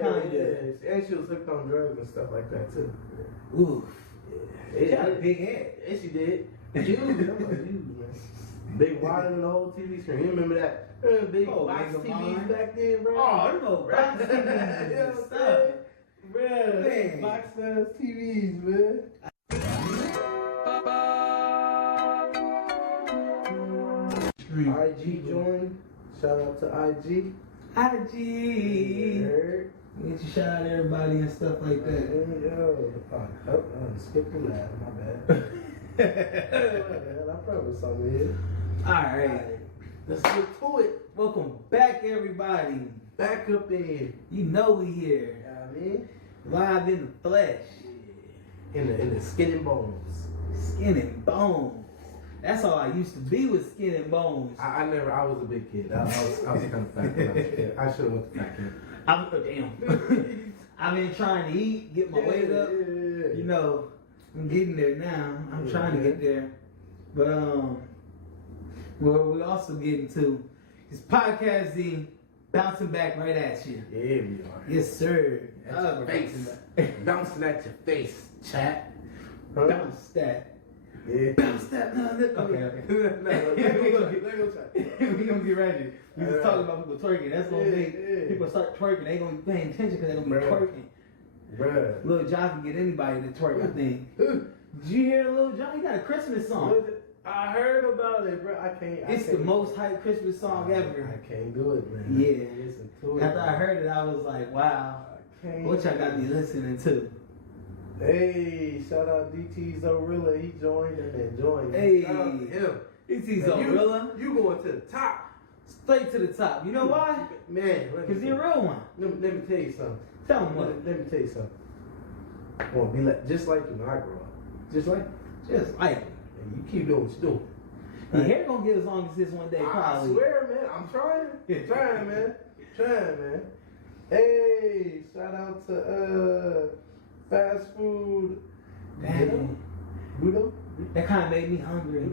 Kinda. And she was hooked on drugs and stuff like that too. Ooh. Yeah. She got a big head. And she did. Huge. Man. Big wide in the whole TV screen. You remember that? Big box TVs back then, bro. Oh, them old box TVs and stuff. Bro, box TVs, man. IG joined. Shout out to IG. IG. Get you shout out everybody and stuff like that. Yo, skip the laugh, my bad. I promise something here. Alright. Let's get to it. Welcome back, everybody. Back up in. You know we here. You know what I mean? Live in the flesh. In the skin and bones. Skin and bones. That's all I used to be, with skin and bones. I was a big kid. I was kind of fat when I was a kid. I should have went to fat kid. Damn. I've been trying to eat, get my weight up. Yeah. You know, I'm getting there now. I'm trying to get there. But what we also getting to is podcasting, bouncing back right at you. Yeah, we are. Yes, sir. At your face. Bouncing at your face, chat. Bounce that. Yeah. Bounce that. No. Okay. We're going to get ready. We just talking about people twerking. That's what make people start twerking. They going to be paying attention because they're going to be twerking. Bruh. Lil Jon can get anybody to twerk, I think. Did you hear Lil Jon? He got a Christmas song. I heard about it, bro. It's the most hyped Christmas song ever. I can't do it, man. Yeah. Listen to it. After I heard it, I was like, wow. What y'all got me listening to? Hey, shout out DT Zorilla. He joined and enjoying. Hey, shout out to him. DT Zorilla. You going to the top. Straight to the top. You know why? Man. Because you're a real one. Let me tell you something. Tell him what. Let me tell you something. I want to be like, just like you when I grow up. Just like and you keep doing what you're doing. Your hair gonna get as long as this one day, probably. I swear, man. I'm trying. Trying, man. Hey, shout out to fast food. Damn. Budo? That kind of made me hungry.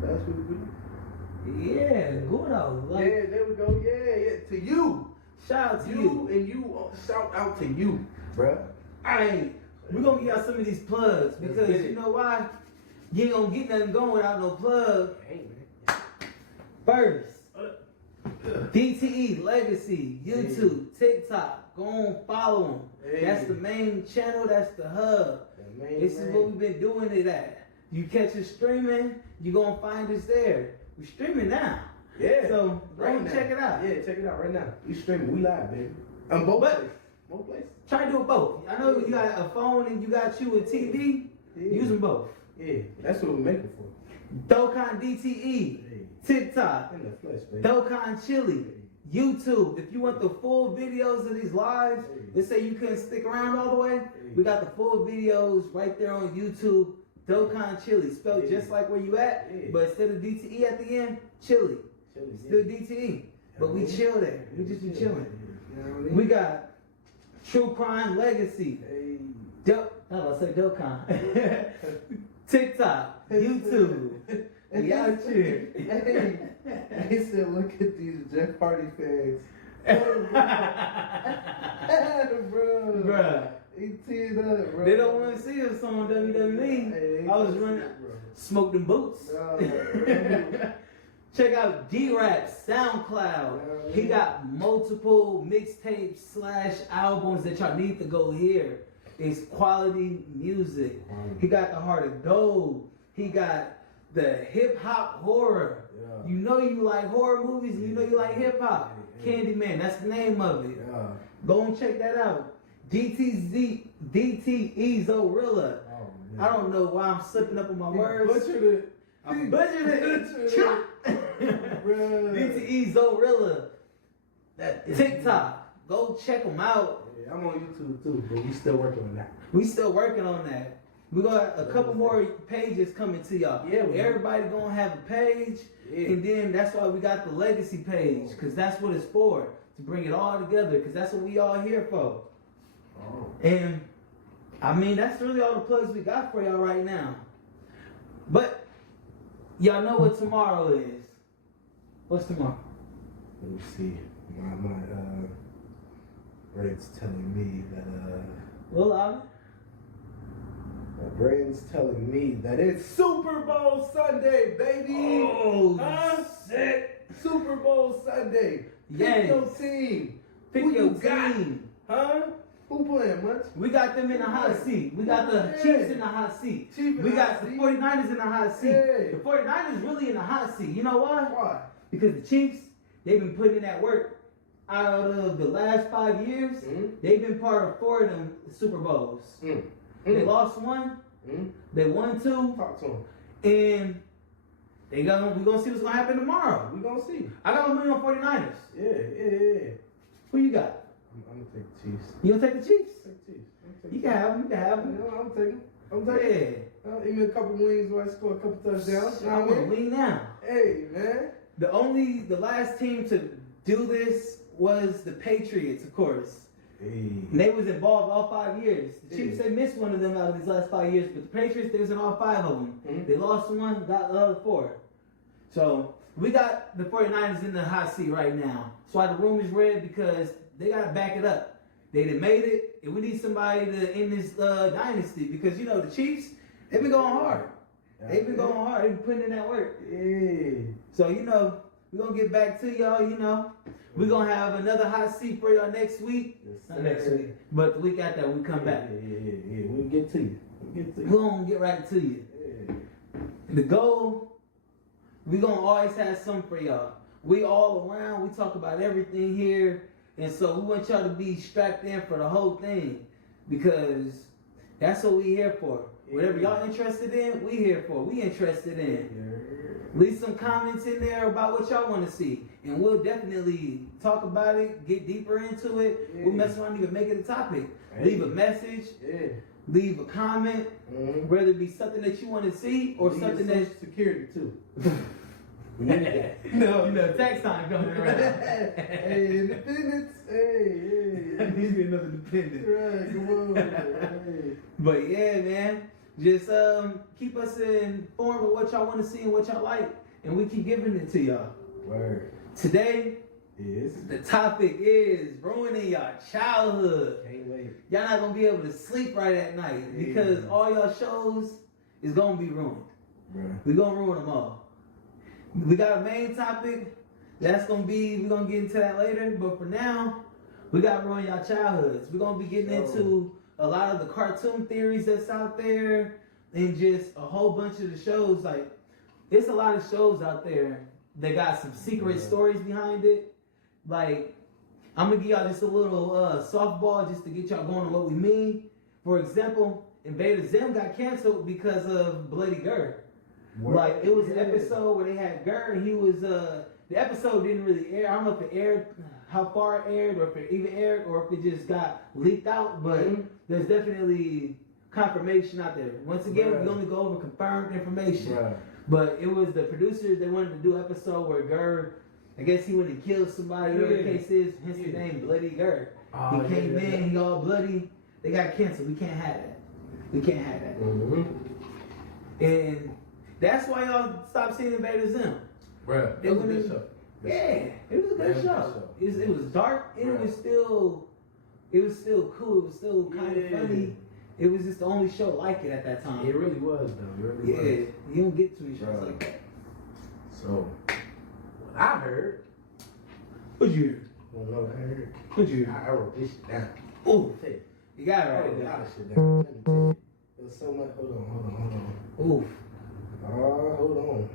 Fast food Budo? Yeah, Guido. Like, yeah, there we go. Yeah. To you. Shout out to you. And you, shout out to you, bruh. We're going to get out some of these plugs because you know why? You ain't going to get nothing going without no plug. Hey, man. First, DTE, Legacy, YouTube, TikTok. Go on, follow them. Hey. That's the main channel. That's the hub. This is what we've been doing it at. You catch us streaming, you're going to find us there. We're streaming now. Yeah. So, go and check it out. Yeah, check it out right now. We streaming. We live, baby. Both places. Try to do it both. I know you got a phone and you got you a TV. Use them both. Yeah, that's what we're making for. Dokkan DTE, TikTok, in the flesh, baby. Dokkan Chili, YouTube. If you want the full videos of these lives, let's say you couldn't stick around all the way, we got the full videos right there on YouTube. Dokkan Chili, spelled just like where you at, but instead of DTE at the end, Chili. Still DTE, but we chill there. We just be chilling. You know what I mean? We got True Crime Legacy. I say Dokkan. TikTok, YouTube. We out here. He said, look at these Jeff Hardy fans. Bro. Bruh. He teed up, bro. They don't want to see us on WWE. I was running, smoke them boots. Check out D-Rap, SoundCloud. He got multiple mixtapes / albums that y'all need to go hear. It's quality music. He got the Heart of Gold. He got the hip hop horror. You know you like horror movies and you know you like hip hop. Candyman, that's the name of it. Go and check that out. DTE Zorilla. I don't know why I'm slipping up on my words. Butchered it. I butchered it. DTE Zorilla. TikTok. Go check them out. I'm on YouTube too, but we still working on that. We got a couple more pages coming to y'all. Yeah, everybody gonna have a page, and then that's why we got the legacy page, because that's what it's for, to bring it all together, because that's what we all here for. And I mean, that's really all the plugs we got for y'all right now. But y'all know what tomorrow is. What's tomorrow? Let me see. brain's telling me that Well, louder. my brain's telling me that it's Super Bowl Sunday, baby. Oh, shit! Super Bowl Sunday. Yes. Pick your team. Pick Who your you got? team. Huh? Who playing much? We got them in the hot seat. We got the Chiefs in the hot seat. We got the 49ers in the hot seat. Hey. The 49ers really in the hot seat. You know why? Why? Because the Chiefs, they've been putting in that work. Out of the last 5 years, they've been part of 4 of them Super Bowls. They lost 1. They won 2. Talk to him. And we're gonna see what's gonna happen tomorrow. We gonna see. I got money on 49ers. Yeah. Who you got? I'm gonna take the Chiefs. You gonna take the Chiefs? Take the Chiefs. You can have them. You can have them. I'm taking. Yeah. Give me a couple wings where I score a couple touchdowns. You know I'm what I gonna mean? win now. Hey, man. The last team to do this was the Patriots, of course. Hey. And they was involved all 5 years. The Chiefs, they missed one of them out of these last 5 years, but the Patriots, they was in all 5 of them. They lost 1, got the other 4. So we got the 49ers in the hot seat right now. That's why the room is red, because they got to back it up. They done made it, and we need somebody to end this dynasty, because, you know, the Chiefs, they've been going hard. They've been going hard. They've been putting in that work. Yeah. So, you know, we're going to get back to y'all, you know. We're going to have another hot seat for y'all next week. Yes, Not next week, but the week after we come back. Yeah. We'll get to you. We're going to get right to you. Yeah. The goal, we're going to always have something for y'all. We all around. We talk about everything here. And so we want y'all to be strapped in for the whole thing, because that's what we here for. Whatever y'all interested in, we here for. We interested in. Leave some comments in there about what y'all want to see, and we'll definitely talk about it, get deeper into it. We'll mess around and even make it a topic. Leave a message. Leave a comment, whether it be something that you want to see or something that's security too. No, you know, tax time coming around. Hey, independence. Hey. That needs to be another dependent. Right, come on. Hey. But yeah, man, just keep us informed of what y'all want to see and what y'all like, and we keep giving it to y'all. Word. Today, the topic is ruining y'all childhood. Can't wait. Y'all not gonna be able to sleep right at night because all y'all shows is gonna be ruined. Bruh. We're gonna ruin them all. We got a main topic that's gonna be, we're gonna get into that later, but for now, we got ruin y'all childhoods. We're gonna be getting into a lot of the cartoon theories that's out there, and just a whole bunch of the shows. Like, there's a lot of shows out there that got some secret stories behind it. Like, I'm gonna give y'all just a little softball just to get y'all going on what we mean. For example, Invader Zim got canceled because of Bloody Gurr. Like, it was an episode where they had Gurr, and he was the episode didn't really air. I don't know if it aired, how far it aired, or if it even aired, or if it just got leaked out. But there's definitely confirmation out there. Once again, we only go over confirmed information. But it was the producers, they wanted to do an episode where Gurr, I guess he went and killed somebody, whatever the case is, hence the name Bloody Gurr. He came in, he all bloody. They got canceled. We can't have that. We can't have that. And that's why y'all stopped seeing Invader Zim. Bruh, it was a good show. Yeah, it was a good show. It was dark, and it was still cool. It was still kind of funny. It was just the only show like it at that time. It really was, though. It really was. You don't get too many shows like that. So, what I heard. What'd you hear? Well, no, I heard. What'd you hear? I wrote this shit down. Ooh, you got it I right wrote a there. lot of shit down. Let me tell you. It was so much. Hold on. Ooh. Hold on.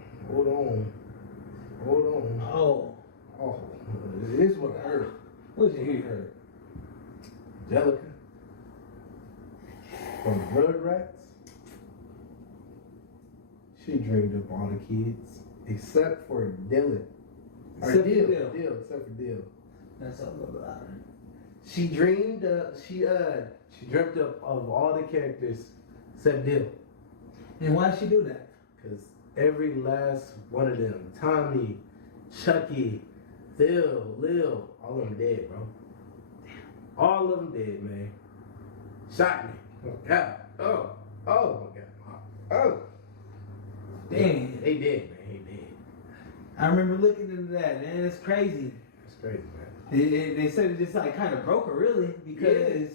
Oh, this is what I heard. What'd you hear? Angelica from Rugrats. She dreamed of all the kids except for Dylan. Except for Dill. Except for Dill. That's a little louder. She dreamed. She dreamt of all the characters except Dill. And why'd she do that? Because every last one of them, Tommy, Chucky, Phil, Lil, all of them dead, bro. All of them dead, man. Shot me. Oh, God. Oh, my God. Oh. Dang. They dead, man. They dead. I remember looking into that, man. It's crazy. It's crazy, man. They said it just like kind of broke her really because,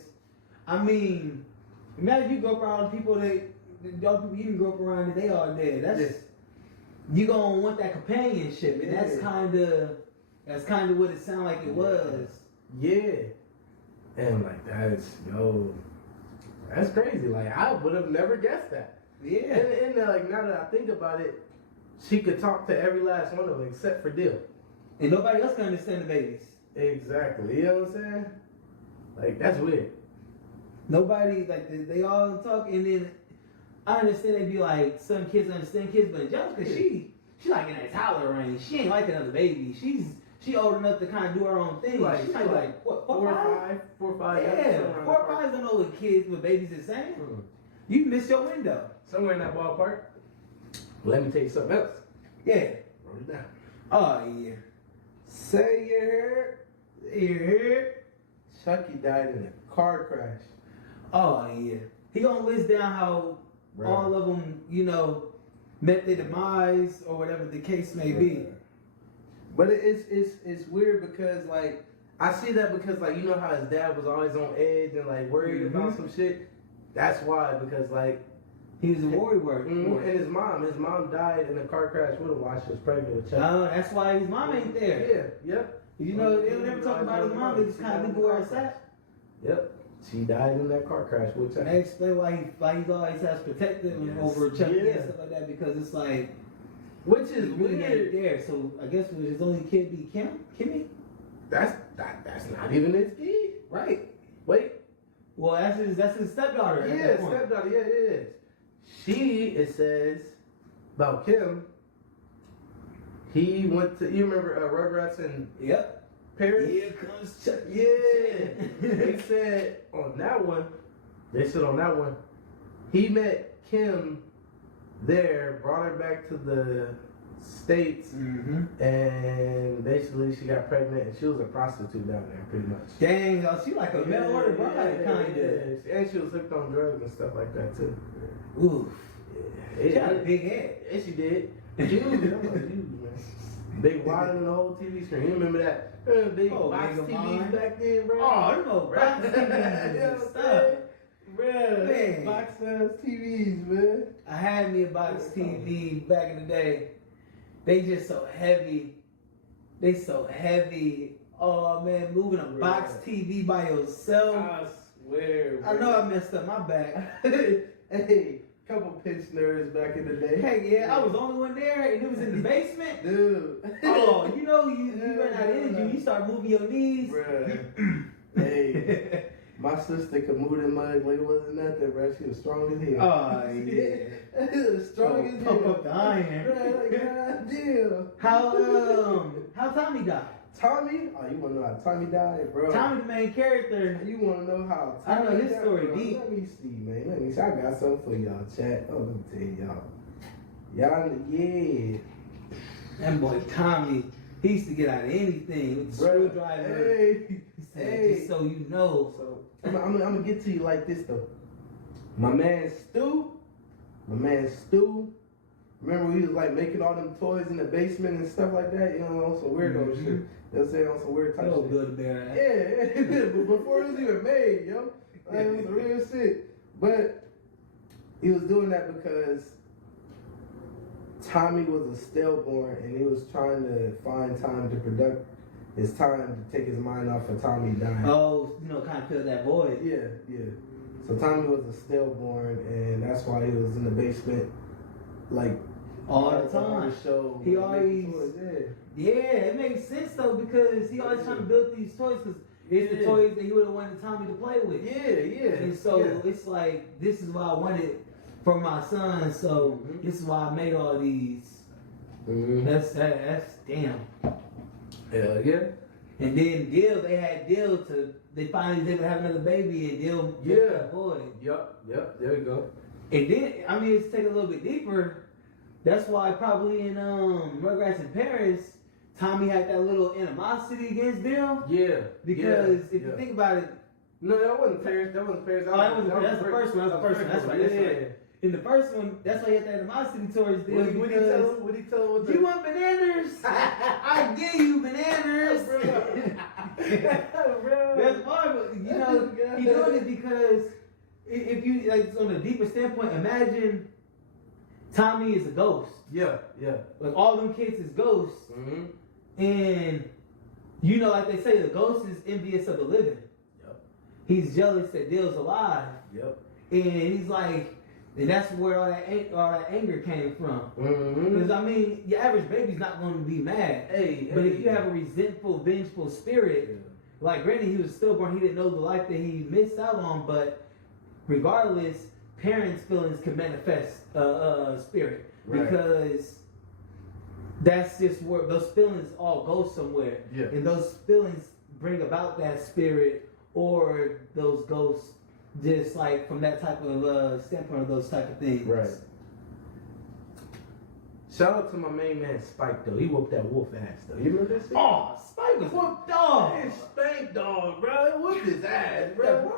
I mean, imagine you grow up around people that young people you didn't grow up around and they all dead. That's you gonna want that companionship, and that's kind of what it sounded like it was. Yeah, and like that's crazy. Like I would have never guessed that. Yeah, and like now that I think about it, she could talk to every last one of them except for Dill. And nobody else can understand the babies. Exactly. You know what I'm saying? Like that's weird. Nobody like they all talk, and then I understand they be like some kids understand kids, but Angelica, she like in that toddler range. She ain't like another baby. She old enough to kind of do her own thing. Like, she's like what, 4 or 5? Yeah, 4 or 5 don't know what kids with babies is saying. Mm-hmm. You missed your window. Somewhere in that ballpark. Let me tell you something else. Yeah. Wrote it down. Oh yeah. Say you heard. Chucky died in a car crash. Oh yeah. He gonna list down how all of them, met their demise or whatever the case may be. But it's weird because like I see that because like you know how his dad was always on edge and like worried about some shit. That's why because like he was a warrior. And his mom died in a car crash with him while she was pregnant with Chuck. Oh, that's why his mom ain't there. Yeah, yep. You know they don't ever talk about his mom. They just kind of leave where it's at. Yep. She died in that car crash with Chuck. And they explain why he always has protected him over Chucky and stuff like that because it's like. Which is really weird. There, so I guess his only kid be Kimmy. That's not even his kid, right? Wait. Well, that's his stepdaughter. Yeah, stepdaughter. Yeah, it is. It says about Kim. He went to. You remember Rugrats in Paris? Here comes Chuck. Yeah. They said on that one. They said on that one. He met Kim. There, brought her back to the States, and basically she got pregnant, and she was a prostitute down there, pretty much. Dang, she like a mail order bride, kind of. And she was hooked on drugs and stuff like that too. Ooh, yeah. She had a big head. Yeah, she did. Huge, man. Big wide on the whole TV screen. You remember that big box TVs back then, bro? Oh, you know, box TVs and stuff. Bruh, box TVs, man. I had me a box TV back in the day. They just so heavy. They so heavy. Oh man, moving a box TV by yourself. I swear. Bro. I know I messed up my back. Hey, couple pinch nerves back in the day. Heck yeah, I was the only one there, and it was in the basement. Dude. Oh, you run out of energy. You start moving your knees. Bruh. Hey. My sister could move them mug like it wasn't nothing, bro. She was strong as hell. Oh, yeah. She was strong as hell. Pump up the iron. Bro, like, God damn. How Tommy died? Tommy? Oh, you want to know how Tommy died, bro? Tommy, the main character. You want to know how Tommy I know his died, story bro? deep. Let me see, man. Let me see. I got something for y'all, chat. Oh, let me tell y'all. Y'all, yeah. That boy Tommy, he used to get out of anything with the screwdriver. Hey. He said, just so you know. So, I'm gonna get to you like this though. My man Stu. Remember he was like making all them toys in the basement and stuff like that. You know, on some weirdo shit. You know what I'm saying? On some weird type shit. Build-A-Bear. Yeah, but before it was even made, yo, like, it was real shit. But he was doing that because Tommy was a stillborn and he was trying to find time to product his time to take his mind off of Tommy dying. Oh, kind of fill that void. Yeah. So Tommy was a stillborn, and that's why he was in the basement, like all the time. The show. He always, it makes sense though because he always trying to build these toys because it's the toys that he would have wanted Tommy to play with. Yeah. And so it's like this is what I wanted for my son. So this is why I made all these. That's damn. Hell yeah. And then they finally did have another baby and Dill boy. Yep, there we go. And then, it's take a little bit deeper. That's why probably in Rugrats in Paris, Tommy had that little animosity against Dill. Yeah. Because if you think about it. No, that wasn't Paris. That's the first one. That's right. In the first one, that's why he had that animosity towards Dill. What did he tell him? You want bananas? I give you bananas. That's why, but you know, he doing it because if you like on a deeper standpoint, imagine Tommy is a ghost. Yeah. Like all them kids is ghosts, and you know, like they say, the ghost is envious of the living. Yep. He's jealous that Dill's alive. Yep. And he's like, and that's where all that anger came from. Because I mean, your average baby's not going to be mad. But if you have a resentful, vengeful spirit, like granted he was stillborn, he didn't know the life that he missed out on, but regardless, parents' feelings can manifest spirit. Right. Because that's just where those feelings all go somewhere. Yeah. And those feelings bring about that spirit or those ghosts, just like from that type of standpoint of those type of things. Right. Shout out to my main man Spike though. He whooped that wolf ass though. You remember that shit? Oh, Spike was whooped dog. It's Spank dog, bro. It whooped his ass, bro.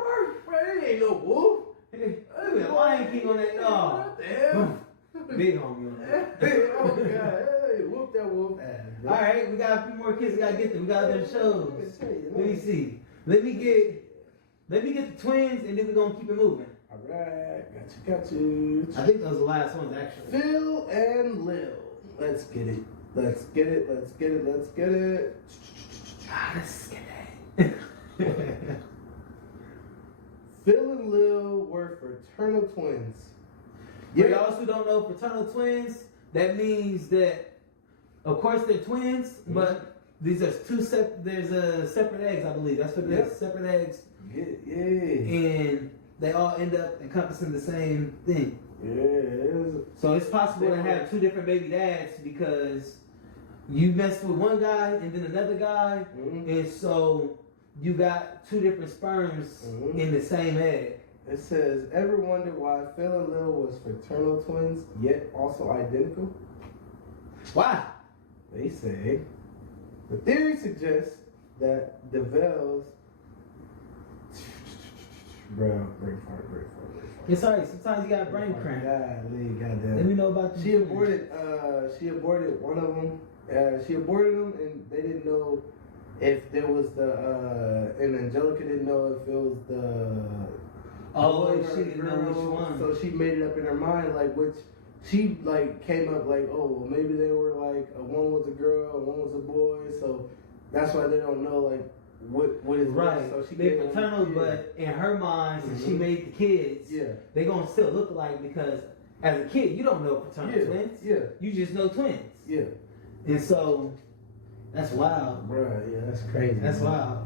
Bro, it ain't no wolf. Hey, Lion King on that dog. What the hell? Big homie on that. Oh god, hey, whoop that wolf ass. Bro. All right, we got a few more kids. We gotta get them. We got other shows. Let me see. Let me get the twins, and then we're gonna keep it moving. All right, got you. I think those are the last ones actually. Phil and Lil. Let's get it. Let's get it. Let's get it. Let's get it. Let's get it. Phil and Lil were fraternal twins. For y'all who don't know fraternal twins, that means that, of course, they're twins, but these are there's separate eggs, I believe. That's what it is, separate eggs. Yeah. And they all end up encompassing the same thing. Yeah. So it's possible to have two different baby dads because you messed with one guy and then another guy, and so you got two different sperms in the same egg. It says, ever wonder why Phil and Lil was fraternal twins, yet also identical? Why? They say, the theory suggests that DeVelle's... Bro, brain fart. It's alright, sometimes you got brain cramp. Goddamn. Let me know about She aborted one of them. She aborted them and they didn't know if there was and Angelica didn't know if it was she didn't know which one. So she made it up in her mind, like which she like came up like, oh, well, maybe they were like one was a girl, one was a boy, so that's why they don't know like what is right. So she they're fraternal, but in her mind, since she made the kids, they gonna still look alike because as a kid you don't know fraternal twins. Yeah. You just know twins. Yeah. And so that's wild. Bruh, yeah, that's crazy. That's wild.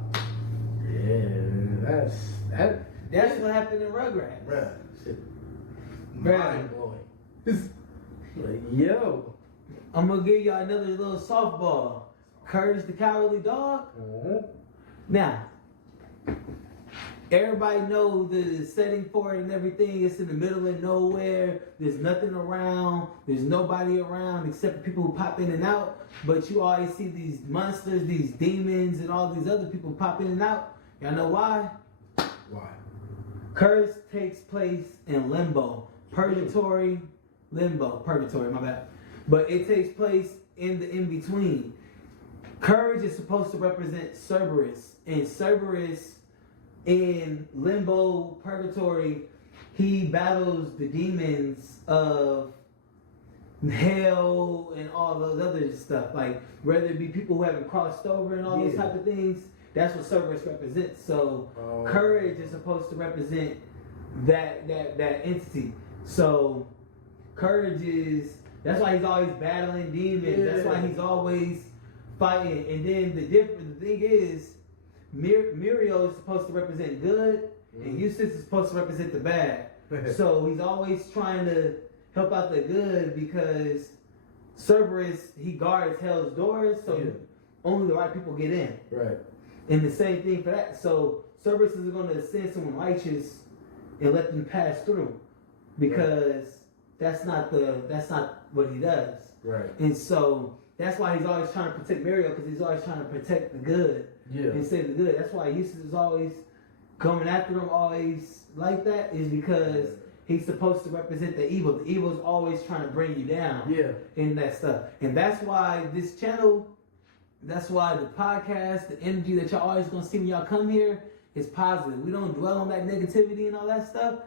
Yeah, that's what happened in Rugrats. Bruh, shit. Mind blowing. Like, yo. I'm gonna give y'all another little softball. Courage the Cowardly Dog. Now, everybody know the setting for it and everything. It's in the middle of nowhere. There's nothing around. There's nobody around except people who pop in and out. But you always see these monsters, these demons, and all these other people pop in and out. Y'all know why? Why? Courage takes place in limbo. Purgatory, my bad. But it takes place in the in-between. Courage is supposed to represent Cerberus. And Cerberus in limbo, purgatory, he battles the demons of hell and all those other stuff. Like, whether it be people who haven't crossed over and all those type of things, that's what Cerberus represents. So, courage is supposed to represent that entity. So, courage is, that's why he's always battling demons. That's why he's always fighting. And then the thing is, Muriel is supposed to represent good, and Eustace is supposed to represent the bad. So he's always trying to help out the good because Cerberus, he guards hell's doors, so only the right people get in. Right. And the same thing for that. So Cerberus is going to send someone righteous and let them pass through because that's not what he does. Right. And so that's why he's always trying to protect Muriel, because he's always trying to protect the good and save the good. That's why Eustace is always coming after him, always like that, is because he's supposed to represent the evil. The evil is always trying to bring you down in that stuff. And that's why this channel That's why the podcast, the energy that y'all always gonna see when y'all come here is positive. We don't dwell on that negativity and all that stuff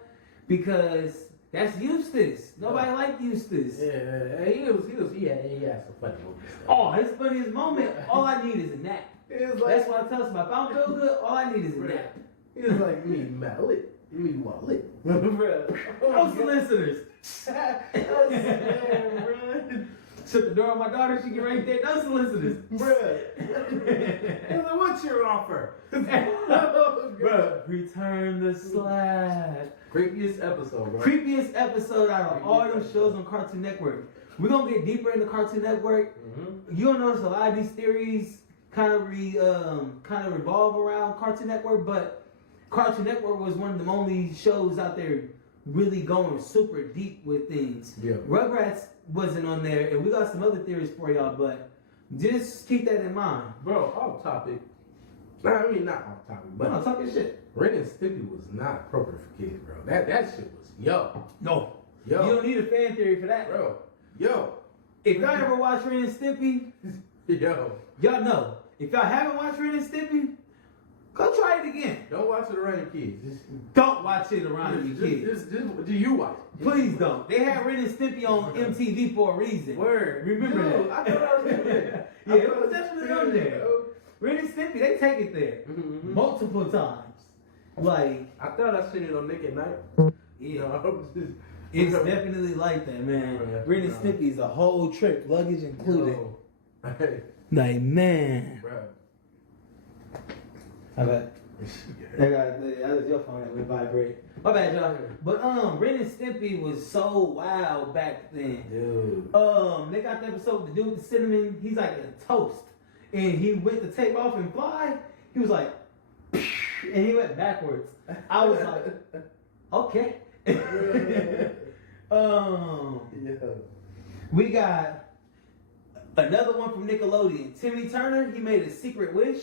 because that's Eustace. Nobody like Eustace. Yeah, he had some funny moments. Oh, his funniest moment, all I need is a nap. Like, that's what I tell somebody. If I don't feel good, all I need is a nap. He was like, me mallet. Me wallet. Those listeners. Shut the door on my daughter, she get right there. Those listeners. Bruh. What's your offer? Bruh, return the slack. Creepiest episode, bro. Creepiest episode out of all those shows on Cartoon Network. We're gonna get deeper into Cartoon Network. Mm-hmm. You'll notice a lot of these theories kind of revolve around Cartoon Network, but Cartoon Network was one of the only shows out there really going super deep with things. Yeah. Rugrats wasn't on there, and we got some other theories for y'all, but just keep that in mind. Bro, off topic. I mean, not off topic, but no, talking shit. Ren and Stimpy was not appropriate for kids, bro. That shit was yo. No. Yo. You don't need a fan theory for that. Bro. Yo. If y'all ever watch Ren and Stimpy, yo. Y'all know. If y'all haven't watched Ren and Stimpy, go try it again. Don't watch it around your kids. Don't watch it around your kids. Just do you watch it? Please don't. They had Ren and Stimpy on MTV for a reason. Word. Remember that? I thought I remember that. Yeah, it was definitely on there. Ren and Stimpy, they take it there. Mm-hmm. Multiple times. Like, I thought I seen it on Nick at Night. Yeah. It's definitely like that, man. Ren and Stimpy is a whole trip, luggage included. Hey. Like, man. Bro. I bet. That was your phone that would vibrate. My bad, y'all. But Ren and Stimpy was so wild back then. Dude. They got the episode with the dude with the cinnamon. He's like a toast, and he went to take off and fly. He was like, and he went backwards. I was like, okay. Yeah. We got another one from Nickelodeon. Timmy Turner. He made a secret wish.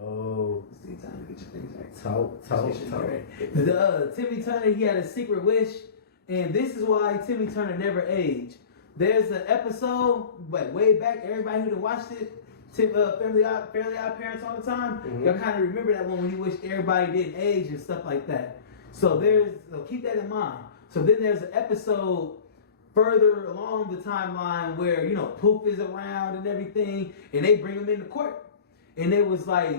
Oh. Time to get your things right. Talk. Timmy Turner, he had a secret wish, and this is why Timmy Turner never aged. There's an episode, like way back, everybody who done watched it, Fairly Odd Parents all the time, y'all kind of remember that one when he wished everybody didn't age and stuff like that. So keep that in mind. So then there's an episode further along the timeline where, you know, Poof is around and everything, and they bring him into court. And it was like,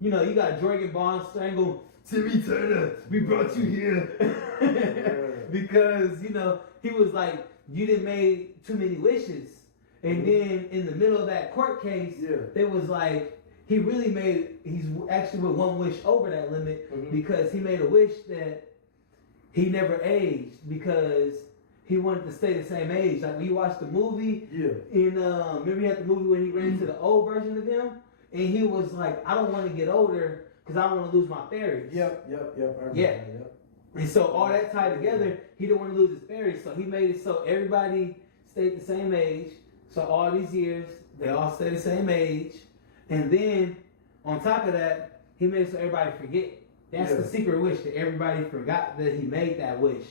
you know, you got Jorgen Bond strangle, Timmy Turner, we brought you here. Because, you know, he was like, you didn't make too many wishes. And then in the middle of that court case, it was like, he's actually with one wish over that limit because he made a wish that he never aged because he wanted to stay the same age. Like when you watch the movie, remember you had the movie when he ran into the old version of him? And he was like, I don't want to get older because I don't want to lose my fairies. Yep. And so all that tied together, he didn't want to lose his fairies. So he made it so everybody stayed the same age. So all these years, they all stay the same age. And then on top of that, he made it so everybody forget. That's the secret wish, that everybody forgot that he made that wish.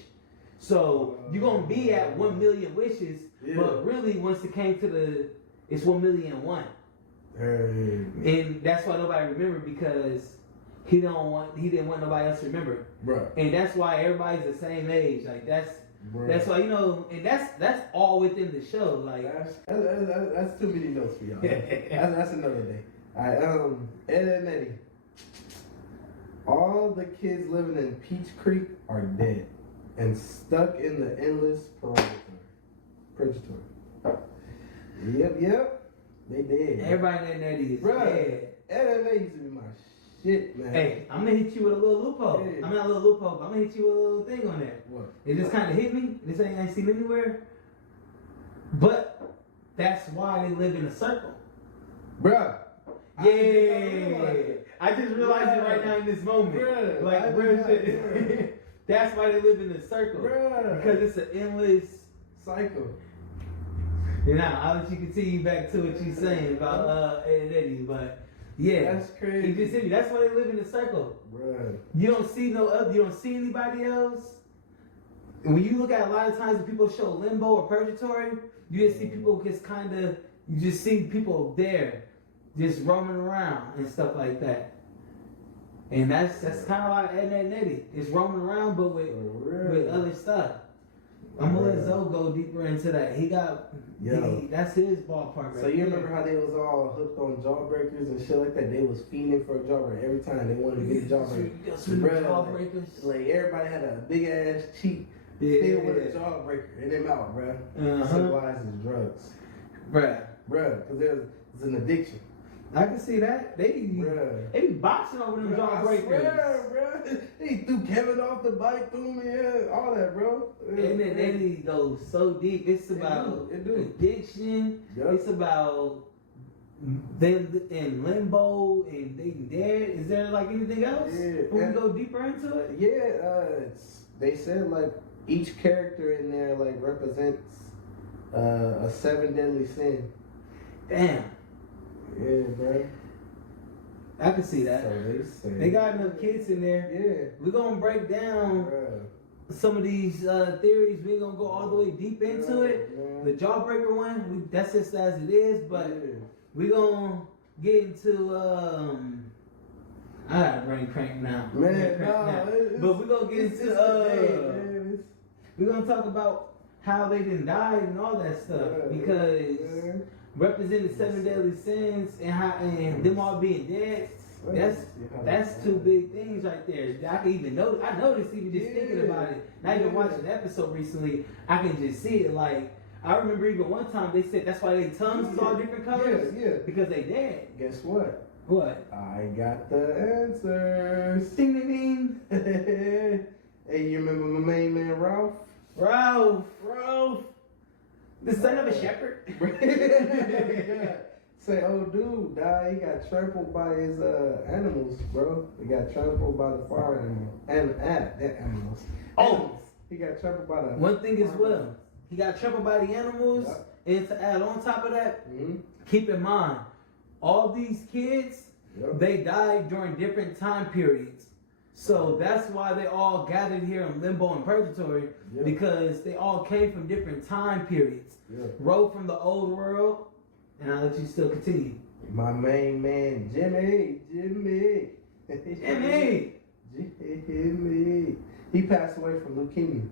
So you're going to be at 1 million wishes, but really once it came to it's 1,000,001. And that's why nobody remembered because he didn't want nobody else to remember. Right. And that's why everybody's the same age. Like that's why, you know, and that's all within the show. Like that's too many notes for y'all. that's another day. Alright, Ed and Eddie. All the kids living in Peach Creek are dead and stuck in the endless purgatory. Yep. They did. Everybody in Eddie is dead. Eddie used to be my shit, man. Hey, I'm gonna hit you with a little loophole. Yeah. I'm not a little loophole, but I'm gonna hit you with a little thing on there. What? It just kind of hit me. This ain't seen anywhere. But that's why they live in a circle. Bruh. Yeah. I just realized it right now in this moment. Bruh. Like, real shit. That's why they live in a circle. Bruh. Because it's an endless cycle. And now, I'll let you continue back to what you're saying about Ed and Eddie, but yeah. That's crazy. He just hit me. That's why they live in a circle. Bruh. You don't see you don't see anybody else. And when you look at a lot of times when people show limbo or purgatory, you just see people you just see people there. just roaming around and stuff like that. And that's kind of like Ed, and Eddie. It's roaming around, but with other stuff. I'm gonna let Zoe go deeper into that. He got, that's his ballpark. So you remember how they was all hooked on jawbreakers and shit like that? They was fiending for a jawbreaker every time they wanted to get a jawbreaker. Jawbreakers. Like everybody had a big ass cheek filled with a jawbreaker in their mouth, bruh. Symbolizes drugs, bruh, because it's an addiction. I can see that. They be boxing over them jawbreakers. Bro. He threw Kevin off the bike, threw me in, all that, bro. And then they go so deep. It's about addiction. Yep. It's about them in limbo and they dead. Is there like anything else? Yeah. When we go deeper into it? Yeah, they said like each character in there like represents a 7 deadly sin. Damn. Yeah, bro. I can see that. So they got enough kids in there. Yeah. We're going to break down some of these theories. We're going to go all the way deep into it. Yeah. The jawbreaker one, that's just as it is. But we're going to get into... I got brain crank now. But we're going to get into... we're going to talk about how they didn't die and all that stuff. Because... representing 7 deadly sins and them all being dead. That's 2 big things right there. I can even know. I noticed even just thinking about it. Now you're watching the episode recently. I can just see it. Like I remember even one time they said that's why their tongues is all different colors. Because they dead. Guess what? What? I got the answers. Ding ding ding. Hey, you remember my main man Ralph? Ralph. The son of a shepherd. Say, oh dude, died. He got trampled by his animals, bro. He got trampled by the fire animals. He got trampled by the. One thing as well, he got trampled by the animals, and to add on top of that, keep in mind, all these kids, they died during different time periods. So that's why they all gathered here in limbo and purgatory, because they all came from different time periods. Ro from the old world, and I'll let you still continue. My main man, Jimmy. He passed away from leukemia.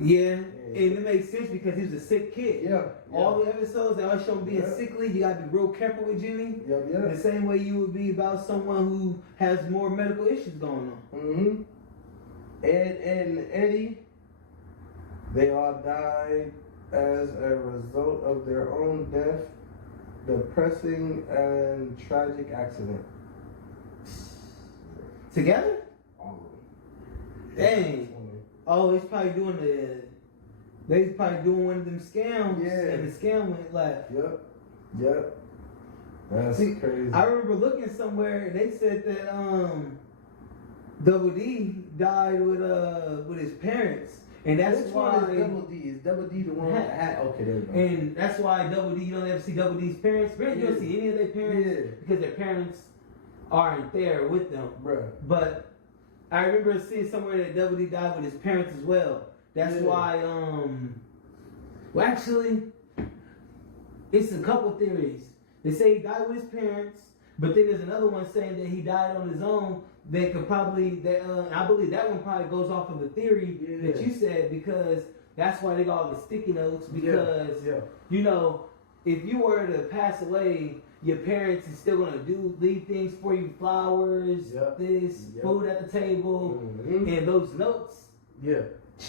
Yeah, and it makes sense because he was a sick kid. All the episodes, they always show him being sickly. You gotta be real careful with Jimmy. The same way you would be about someone who has more medical issues going on. Ed and Eddie, they all died as a result of their own death, depressing and tragic accident. Together? All of them. Dang. Oh, he's probably doing they probably doing one of them scams. And the scam went like. Yep. That's crazy. I remember looking somewhere and they said that Double D died with his parents. And that's why Double D is Double D the one with the hat. Okay, there we go. And that's why Double D, you don't ever see Double D's parents. You don't see any of their parents because their parents aren't there with them. But I remember seeing somewhere that Double D died with his parents as well. That's why, well, actually, it's a couple theories. They say he died with his parents, but then there's another one saying that he died on his own. They could probably, I believe that one probably goes off of the theory that you said, because that's why they got all the sticky notes. Because, you know, if you were to pass away, your parents is still gonna leave things for you, flowers, food at the table, and those notes.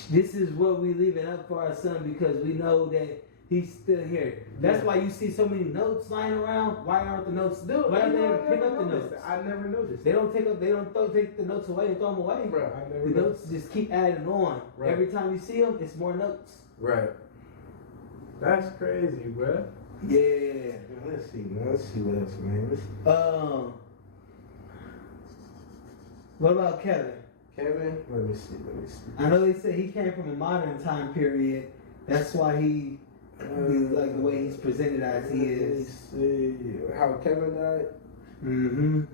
This is what we leaving up for our son because we know that he's still here. That's why you see so many notes lying around. Why aren't the notes? Why don't they pick up the notes? I never noticed. They don't take up. They don't take the notes away and throw them away. The notes just keep adding on. Every time you see them, it's more notes. That's crazy, bro. Yeah. Let's see what else, man. What about Kevin? Let me see. I know they said he came from a modern time period. That's why he like the way he's presented as he is. See how Kevin died. Damn,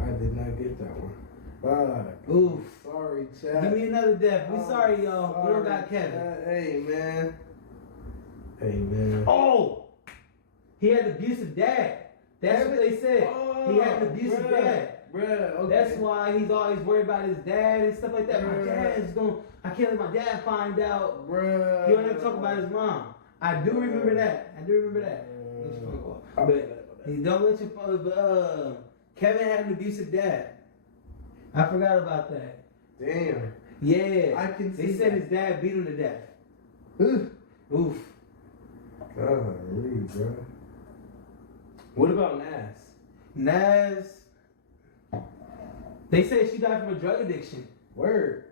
I did not get that one. Oof. Sorry, chat. Give me another death. We sorry, y'all. We don't got Kevin. Hey, man. Oh, he had an abusive dad. That's what they said. He had an abusive dad. Bruh, okay. That's why he's always worried about his dad and stuff like that. My dad's going. I can't let my dad find out. Bruh. He don't ever talk about his mom. I do remember that. But he don't let you. Kevin had an abusive dad. I forgot about that. Damn. Yeah. I can see. They said his dad beat him to death. Oof. Golly, bro. What about Nas? Nas. They said she died from a drug addiction. Word.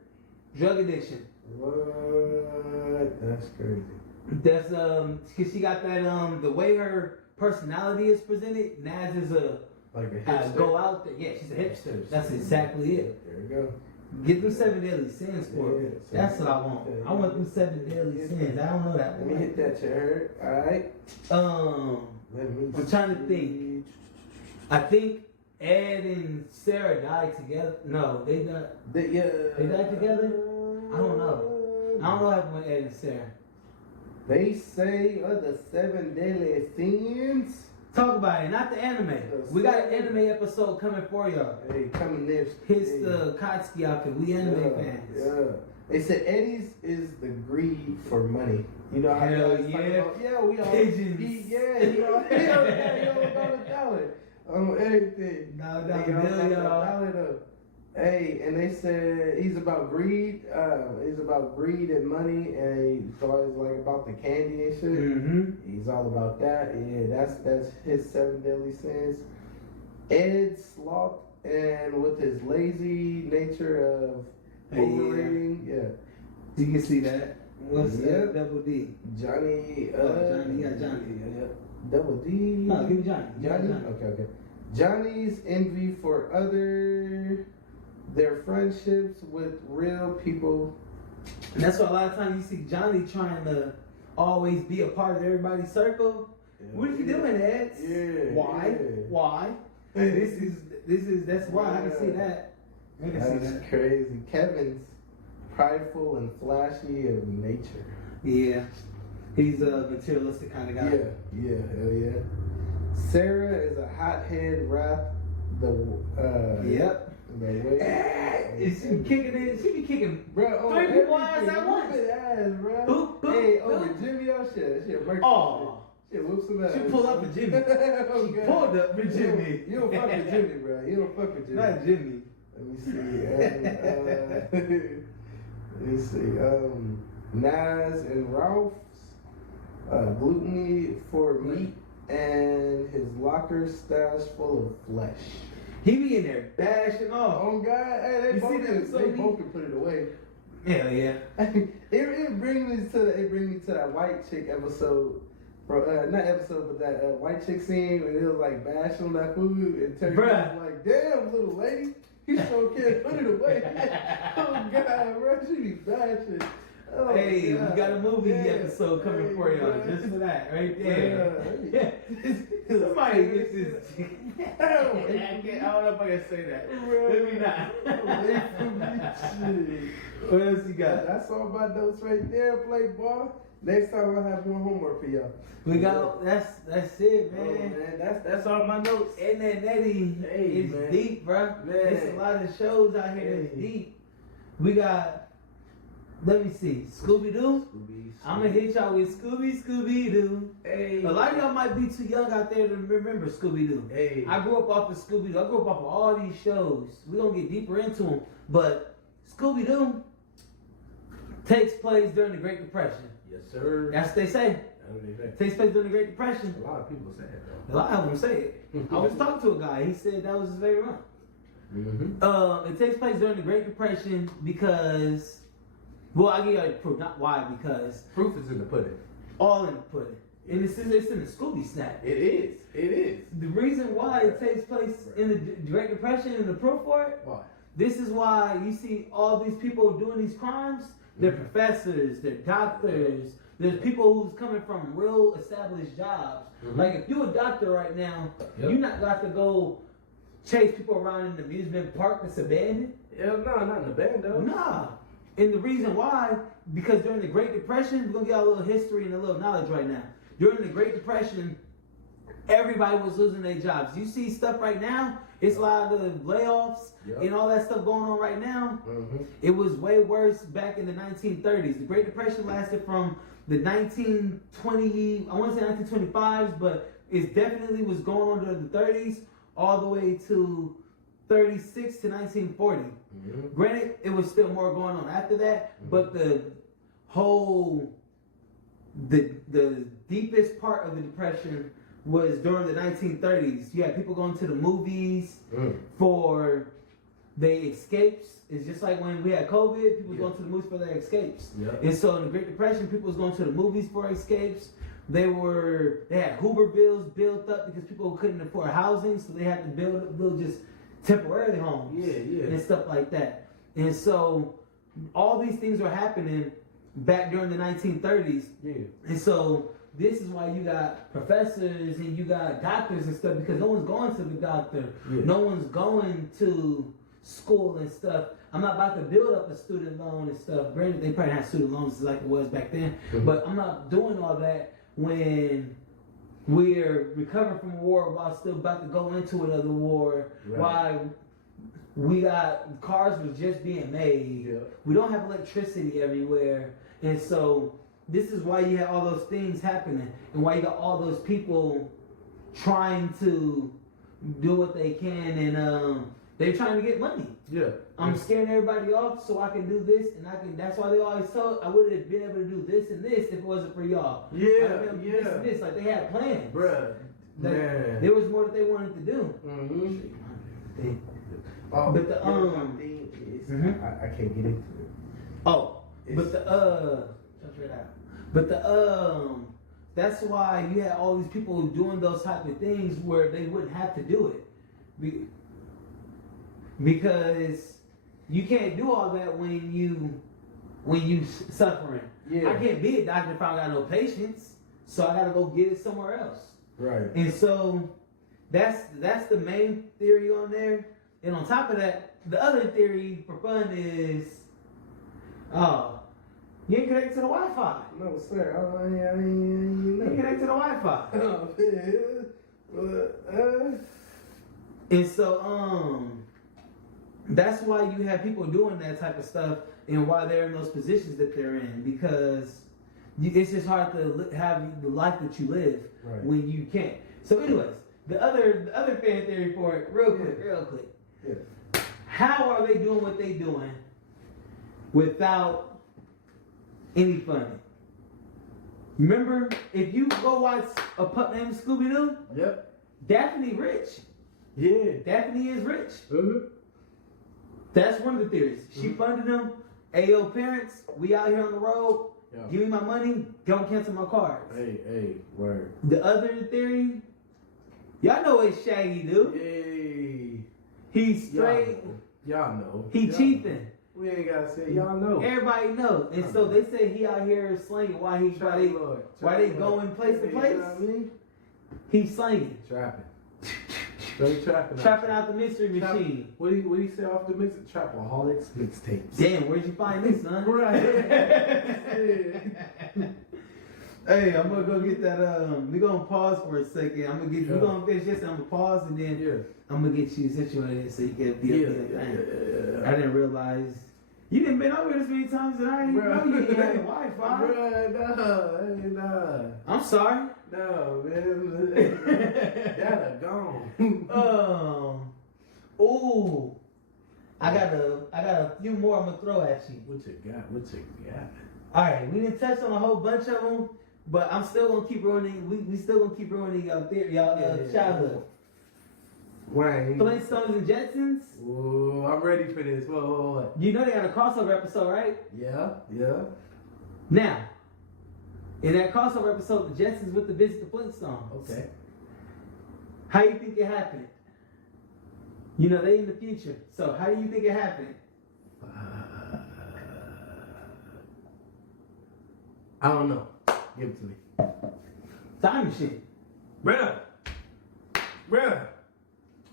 Drug addiction. What? That's crazy. That's cause she got that the way her personality is presented. Nas is a hipster. Go out there. Yeah, she's a hipster. That's exactly it. There you go. Get them 7 deadly sins for me. That's what I want. I want them 7 deadly sins. I don't know that Let one. me hit that chair. Alright. I'm trying to think. I think Ed and Sarah died together. No, they died. They died together? I don't know. I don't know what happened with Ed and Sarah. They say the 7 deadly sins. Talk about it, not the anime. We got an anime episode coming for y'all. Hey, coming next. Hits the Kotsky outfit. We anime fans. Yeah. They said Eddie's is the greed for money. You know how Hell guys yeah. talk about, yeah, we all Pigeons. he don't doubt it. Everything. $1 Hey, and they said he's about greed. He's about greed and money, and he's always like about the candy and shit. Mm-hmm. He's all about that. Yeah, that's his 7 deadly sins. Ed sloth, and with his lazy nature of overrating, You can see that. What's Double D? Johnny. Johnny. Yeah, Johnny. Yeah. Double D. No, give me Johnny. Johnny. Okay. Johnny's envy for their friendships with real people. And that's why a lot of times you see Johnny trying to always be a part of everybody's circle. What are you doing, Ed? Yeah. Why? Yeah. Why? That's why I can see that. That's crazy. Kevin's prideful and flashy of nature. Yeah. He's a materialistic kind of guy. Yeah, hell yeah. Sarah is a hothead rap. Yep. The way Is she kicking it? She be kicking bro, 3 people ass at once. Ass, bro. Boop, Hey, boop. over Jimmy, shit. Oh. Shit, whoop some ass. She pulled up for Jimmy. Oh, She God. pulled up for Jimmy. You don't fuck with Jimmy, bro. You don't fuck with Jimmy. Not Jimmy. Let me see. Let me see. Nas and Ralph's gluttony for meat and his locker stash full of flesh. He be in there bashing off. Oh God! Hey, they both can put it away. Hell yeah. It brings me to that white chick episode, bro. Not episode, but that white chick scene when it was like bash on that food and Terry was like, "Damn, little lady, you so can't put it away." Oh God, bro, she be bashing. Oh, hey, God. we got a movie episode coming for y'all just for that, right there. Somebody gets this. I don't know if I can say that. Let me not. What else you got? That's all my notes right there, Playboy. Next time I'll have more homework for y'all. We got that's it, man. Oh, man, that's all my notes. And that Nettie is deep, bro. There's a lot of shows out here that's deep. We got. Let me see. Scooby-Doo? I'm going to hit y'all with Scooby-Doo. Hey. A lot of y'all might be too young out there to remember Scooby-Doo. Hey. I grew up off of Scooby-Doo. I grew up off of all these shows. We're going to get deeper into them. But Scooby-Doo takes place during the Great Depression. Yes, sir. That's what they say. Takes place during the Great Depression. A lot of people say it, A though. lot of them say it. I was talking to a guy. He said that was his favorite one. Mm-hmm. It takes place during the Great Depression because... Well, I'll give you proof, not why, because... Proof is in the pudding. All in the pudding. And it's in the Scooby Snack. It is. The reason why it takes place in the Great Depression and the proof for it, Why? this is why you see all these people doing these crimes. They're professors, they're doctors, there's people who's coming from real established jobs. Like if you're a doctor right now, you're not got to go chase people around in the amusement park that's abandoned. No, not in the band, though. Nah. And the reason why, because during the Great Depression, we're going to get a little history and a little knowledge right now. During the Great Depression, everybody was losing their jobs. You see stuff right now, it's a lot of layoffs and all that stuff going on right now. It was way worse back in the 1930s. The Great Depression lasted from the 1920, I want to say 1925s, but it definitely was going on during the 30s all the way to 36 to 1940. Granted, it was still more going on after that, but the deepest part of the Depression was during the 1930s. You had people going to the movies for their escapes. It's just like when we had COVID, people was going to the movies for their escapes. And so in the Great Depression, people was going to the movies for escapes. They had Hoovervilles built up because people couldn't afford housing, so they had to build just temporarily homes and stuff like that. And so all these things were happening back during the 1930s. And so this is why you got professors and you got doctors and stuff, because no one's going to the doctor. No one's going to school and stuff. I'm not about to build up a student loan and stuff. Granted, they probably had student loans like it was back then, but I'm not doing all that when we're recovering from a war while still about to go into another war. Why we got cars was just being made. We don't have electricity everywhere. And so this is why you have all those things happening, and why you got all those people trying to do what they can, and they're trying to get money. I'm scaring everybody off so I can do this, and I can. That's why they always told I would have been able to do this and this if it wasn't for y'all. This and this. Like they had plans. Man. There was more that they wanted to do. But the thing is, I can't get into it. But that's why you had all these people doing those type of things where they wouldn't have to do it, because you can't do all that when you suffering. I can't be a doctor if I don't got no patients, so I gotta go get it somewhere else. And so that's the main theory on there. And on top of that, the other theory for fun is, you ain't connected to the Wi-Fi. No, sir. I mean, you ain't connected to the Wi-Fi. And so, that's why you have people doing that type of stuff, and why they're in those positions that they're in, because it's just hard to have the life that you live when you can't. So, anyways, the other fan theory for it, real quick. How are they doing what they doing without any funding? Remember, if you go watch a pup named Scooby-Doo, Daphne rich. Daphne is rich. That's one of the theories. She funded them. Hey, yo, parents, we out here on the road. Give me my money. Don't cancel my cards. Hey, word. The other theory, y'all know what Shaggy do. He's straight. Y'all know. He cheating. We ain't gotta say y'all know. Everybody knows. And so they say he out here slinging while they going place to place. You know what I mean? He's slinging. Trapping. Straight trapping. Trapping out the mystery machine. What do you say off the mix? Trapaholics mixtapes. Damn, where'd you find this, son? Hey, I'm gonna go get that. We gonna pause for a second. We're gonna finish this. And I'm gonna pause and then I'm gonna get you situated so you can be up. I didn't realize you didn't been over as many times that I didn't know you ain't had Wi-Fi. Nah. I'm sorry. No, man. Data gone. Ooh. I got a few more I'm gonna throw at you. What you got? All right, we didn't touch on a whole bunch of them, but I'm still gonna keep ruining. We still gonna keep ruining y'all childhood. Wayne. Flintstones and Jetsons. Ooh, I'm ready for this. What? You know they had a crossover episode, right? Yeah. Now, in that crossover episode, the Jetsons went to visit the Flintstones. Okay. How you think it happened? You know they in the future. So how do you think it happened? I don't know. Give it to me. Time machine. Bruh.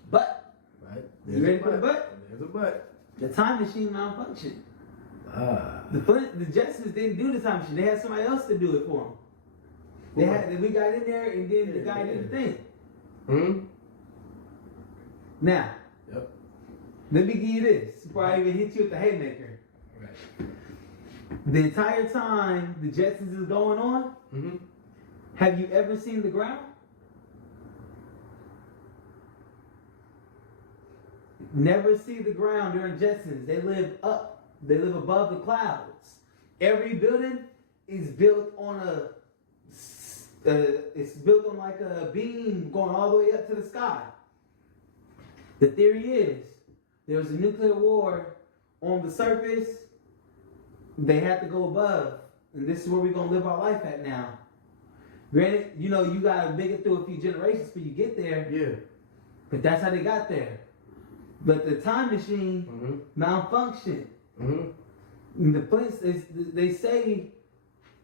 But. Right. You ready for the butt? There's a butt. The time machine malfunctioned. The Jetsons didn't do the time machine. They had somebody else to do it for them. We got in there and then the guy did the thing. Hmm. Now, Yep. let me give you this before I even hit you with the haymaker. Right. The entire time the Jetsons is going on, Mm-hmm. have you ever seen the ground? Never see the ground during Jetsons. They live up. They live above the clouds. Every building is built on it's built on like a beam going all the way up to the sky. The theory is there was a nuclear war on the surface. They had to go above, and this is where we're gonna live our life at now. Granted, you know, you gotta make it through a few generations before you get there. Yeah. But that's how they got there. But the time machine Mm-hmm. malfunctioned. Mm-hmm. And the Flintstones, they say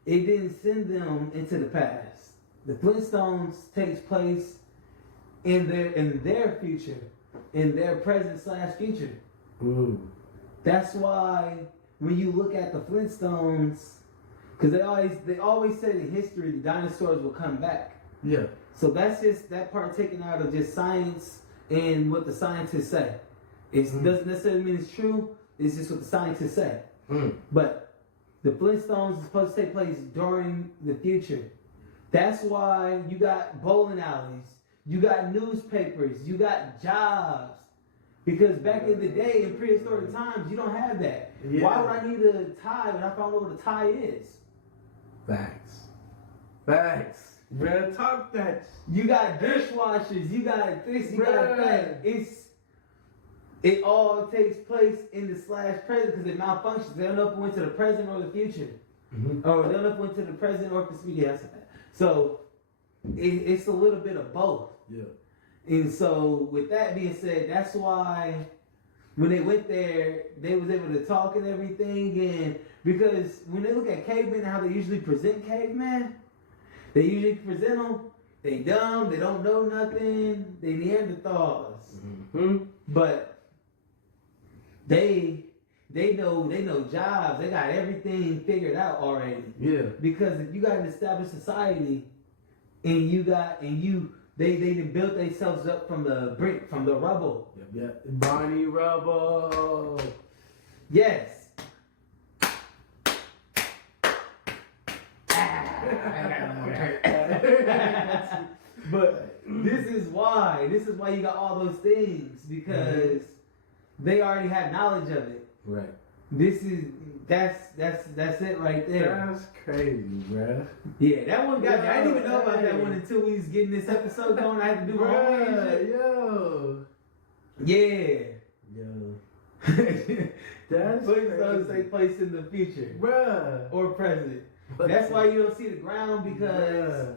it didn't send them into the past. The Flintstones takes place in their future, in their present / future. Ooh. That's why when you look at the Flintstones, because they always said in history the dinosaurs will come back. Yeah. So that's just that part taken out of just science and what the scientists say. It doesn't necessarily mean it's true. It's just what the scientists say. Mm. But the Flintstones is supposed to take place during the future. That's why you got bowling alleys, you got newspapers, you got jobs. Because back in the day, in prehistoric times, you don't have that. Yeah. Why would I need a tie when I found out what a tie is? Facts. Facts. Bruh, talk that. You got dishwashers, you got this, you got that. It all takes place in the / present because it malfunctions. They don't know if it went to the present or the future. Mm-hmm. Or they don't know if it went to the present or the future. Yes. So it's a little bit of both. Yeah. And so with that being said, that's why when they went there, they was able to talk and everything. And because when they look at cavemen and how they usually present cavemen, they usually present them, they dumb, they don't know nothing, they Neanderthals. Mm-hmm. But they know jobs, they got everything figured out already. Yeah. Because if you got an established society and they built themselves up from the brick, from the rubble. Yep. Barney Rubble. Yes. But this is why you got all those things, because they already had knowledge of it. Right. That's it right there. That's crazy, bruh. Yeah, that one got me. I didn't even know about that one until we was getting this episode going. I had to do my homework and shit. Yo. Yeah. Yo. That's Flintstones take place in the future. Bruh. Or present. That's why you don't see the ground, because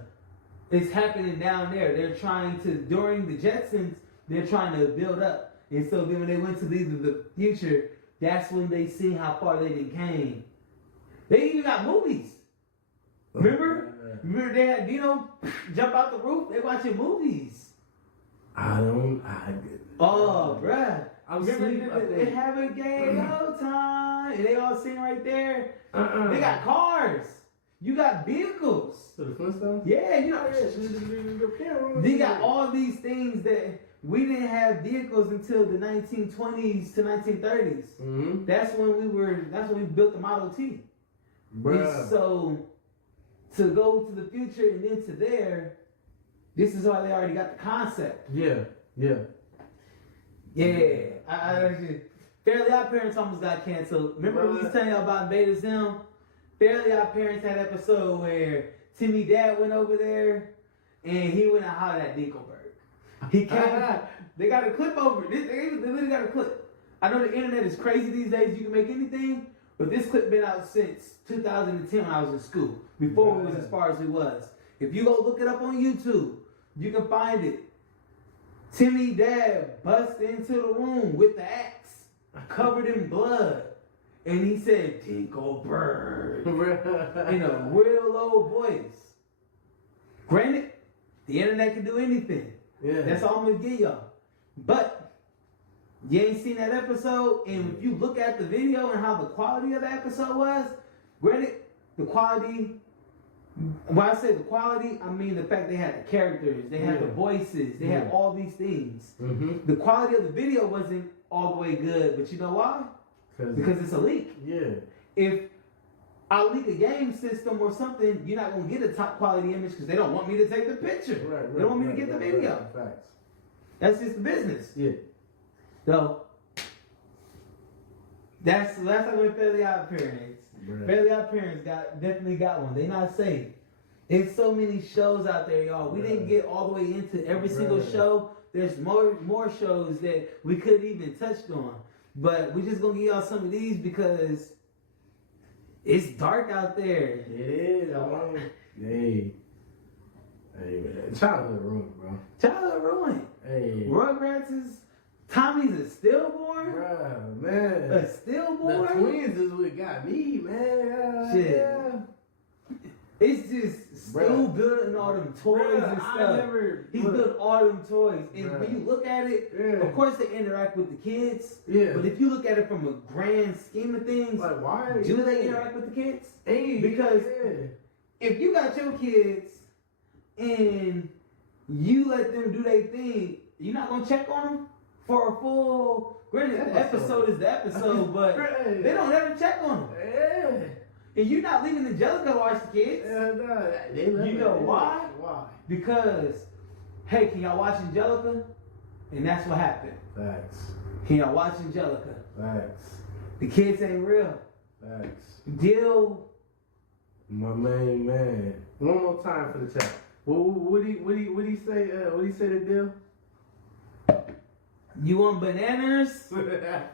it's happening down there. They're trying to, during the Jetsons, they're trying to build up. And so then when they went to the future, that's when they see how far they done came. They even got movies. Remember? Remember they had Dino jump out the roof? They watching movies. I didn't. Oh, bruh. I'm Remember sleep. they have a gay old time. And they all sitting right there. They got cars. You got vehicles. So the Flintstones? Yeah, you know. They got all these things that we didn't have vehicles until the 1920s to 1930s. Mm-hmm. That's when we built the Model T. Bruh. And so to go to the future and then to there, this is why they already got the concept. Yeah. I Fairly Odd Parents almost got canceled. Remember we was telling y'all about Invader Zim? Fairly Odd Parents had an episode where Timmy Dad went over there and he went and hollered at Dinkelberg. He came. They got a clip over it. They literally got a clip. I know the internet is crazy these days. You can make anything, but this clip been out since 2010 when I was in school. Before we was as far as we was. If you go look it up on YouTube, you can find it. Timmy Dad bust into the room with the axe, covered in blood, and he said, "Dinkelberg," in a real low voice. Granted, the internet can do anything. Yeah. That's all I'm gonna give y'all. But you ain't seen that episode, and if you look at the video and how the quality of the episode was, granted, the quality When I say the quality, I mean the fact they had the characters, they had the voices, they had all these things. Mm-hmm. The quality of the video wasn't all the way good, but you know why? Because it's a leak. Yeah. If I leak a game system or something, you're not gonna get a top quality image because they don't want me to take the picture. Right. They don't want me to get the video. Facts. That's just the business. Yeah. So that's like with Fairly Odd Parents. Right. Fairly Odd Parents definitely got one. They not safe. There's so many shows out there, y'all. We didn't get all the way into every single show. There's more shows that we could even touched on. But we just gonna give y'all some of these because it's dark out there. It is. Hey, man. Childhood ruined, bro. Childhood ruined. Hey. Rugrats is Tommy's a stillborn. Bruh, man. A stillborn. The twins is what got me, man. Shit. Yeah. It's just still building all them toys and stuff. He's built all them toys. And when you look at it, of course they interact with the kids. Yeah. But if you look at it from a grand scheme of things, like, why do they interact with the kids? Hey, because if you got your kids and you let them do their thing, you're not gonna check on them for a full. Granted, the episode is the episode, but they don't ever check on them. Yeah. And you're not leaving Angelica to watch the kids. No. You know why? Why? Because, hey, can y'all watch Angelica? And that's what happened. Facts. Can y'all watch Angelica? Facts. The kids ain't real. Facts. Deal. My main man. One more time for the chat. What he say? What he say to Deal? You want bananas?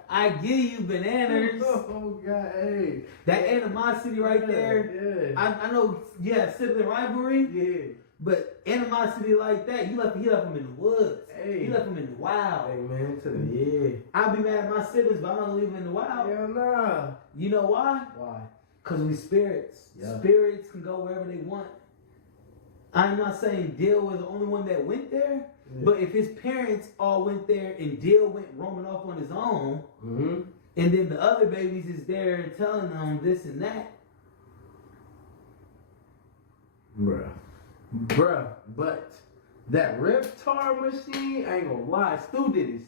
I give you bananas. Oh God, hey. That animosity right there. Yeah. I know you have sibling rivalry. Yeah. But animosity like that, you left him in the woods. Hey. You left him in the wild. Hey man, I'll be mad at my siblings, but I'm not gonna leave them in the wild. Hell nah. You know why? Why? Because we spirits. Yeah. Spirits can go wherever they want. I'm not saying Dill was the only one that went there, but if his parents all went there and Dill went roaming off on his own, and then the other babies is there telling them this and that. Bruh, but that Reptar machine, I ain't gonna lie, Stu did his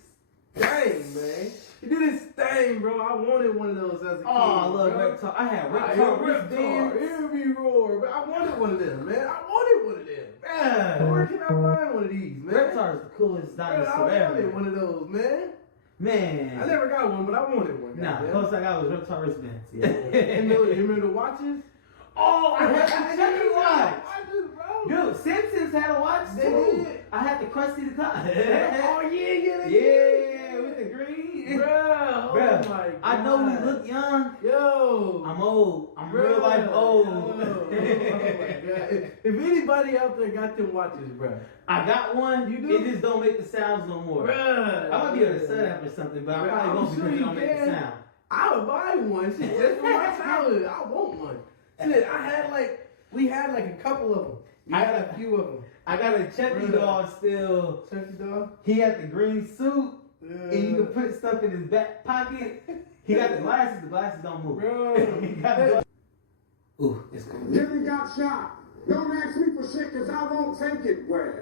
thing, man. He did his thing, bro. I wanted one of those as a kid. Oh, I love Reptar. I had Reptar wristbands. Hear me roar, but I wanted one of them, man. I wanted one of them. Man, where can I find one of these, man? Reptar is the coolest dinosaur I ever. wanted one of those, man. Man. I never got one, but I wanted one. Nah, the closest I got was Reptar wristbands. Yeah. You remember the watches? Oh, I had the Chucky watch. Bro. Dude, Simpsons had a watch They too. did. I had the Krusty the Clown. Oh yeah, they Yeah, did. with the green. Bro, Bruh, oh my God. I know we look young. Yo. I'm old. I'm Bruh. real life old. Oh my God. If anybody out there got them watches, bro. I got one. You do? It just don't make the sounds no more. Bruh. I might be able to set up or something, but I probably won't because it don't make the sound. I would buy one shit, just for my childhood. I want one. Shit, we had like a couple of them. I had a few of them. I got a Chucky doll still. Chucky doll? He had the green suit, and you can put stuff in his back pocket. He got the glasses. The glasses don't move. Bro. He got the Ooh, it's cool. Jimmy got shot. Don't ask me for shit, cause I won't take it well.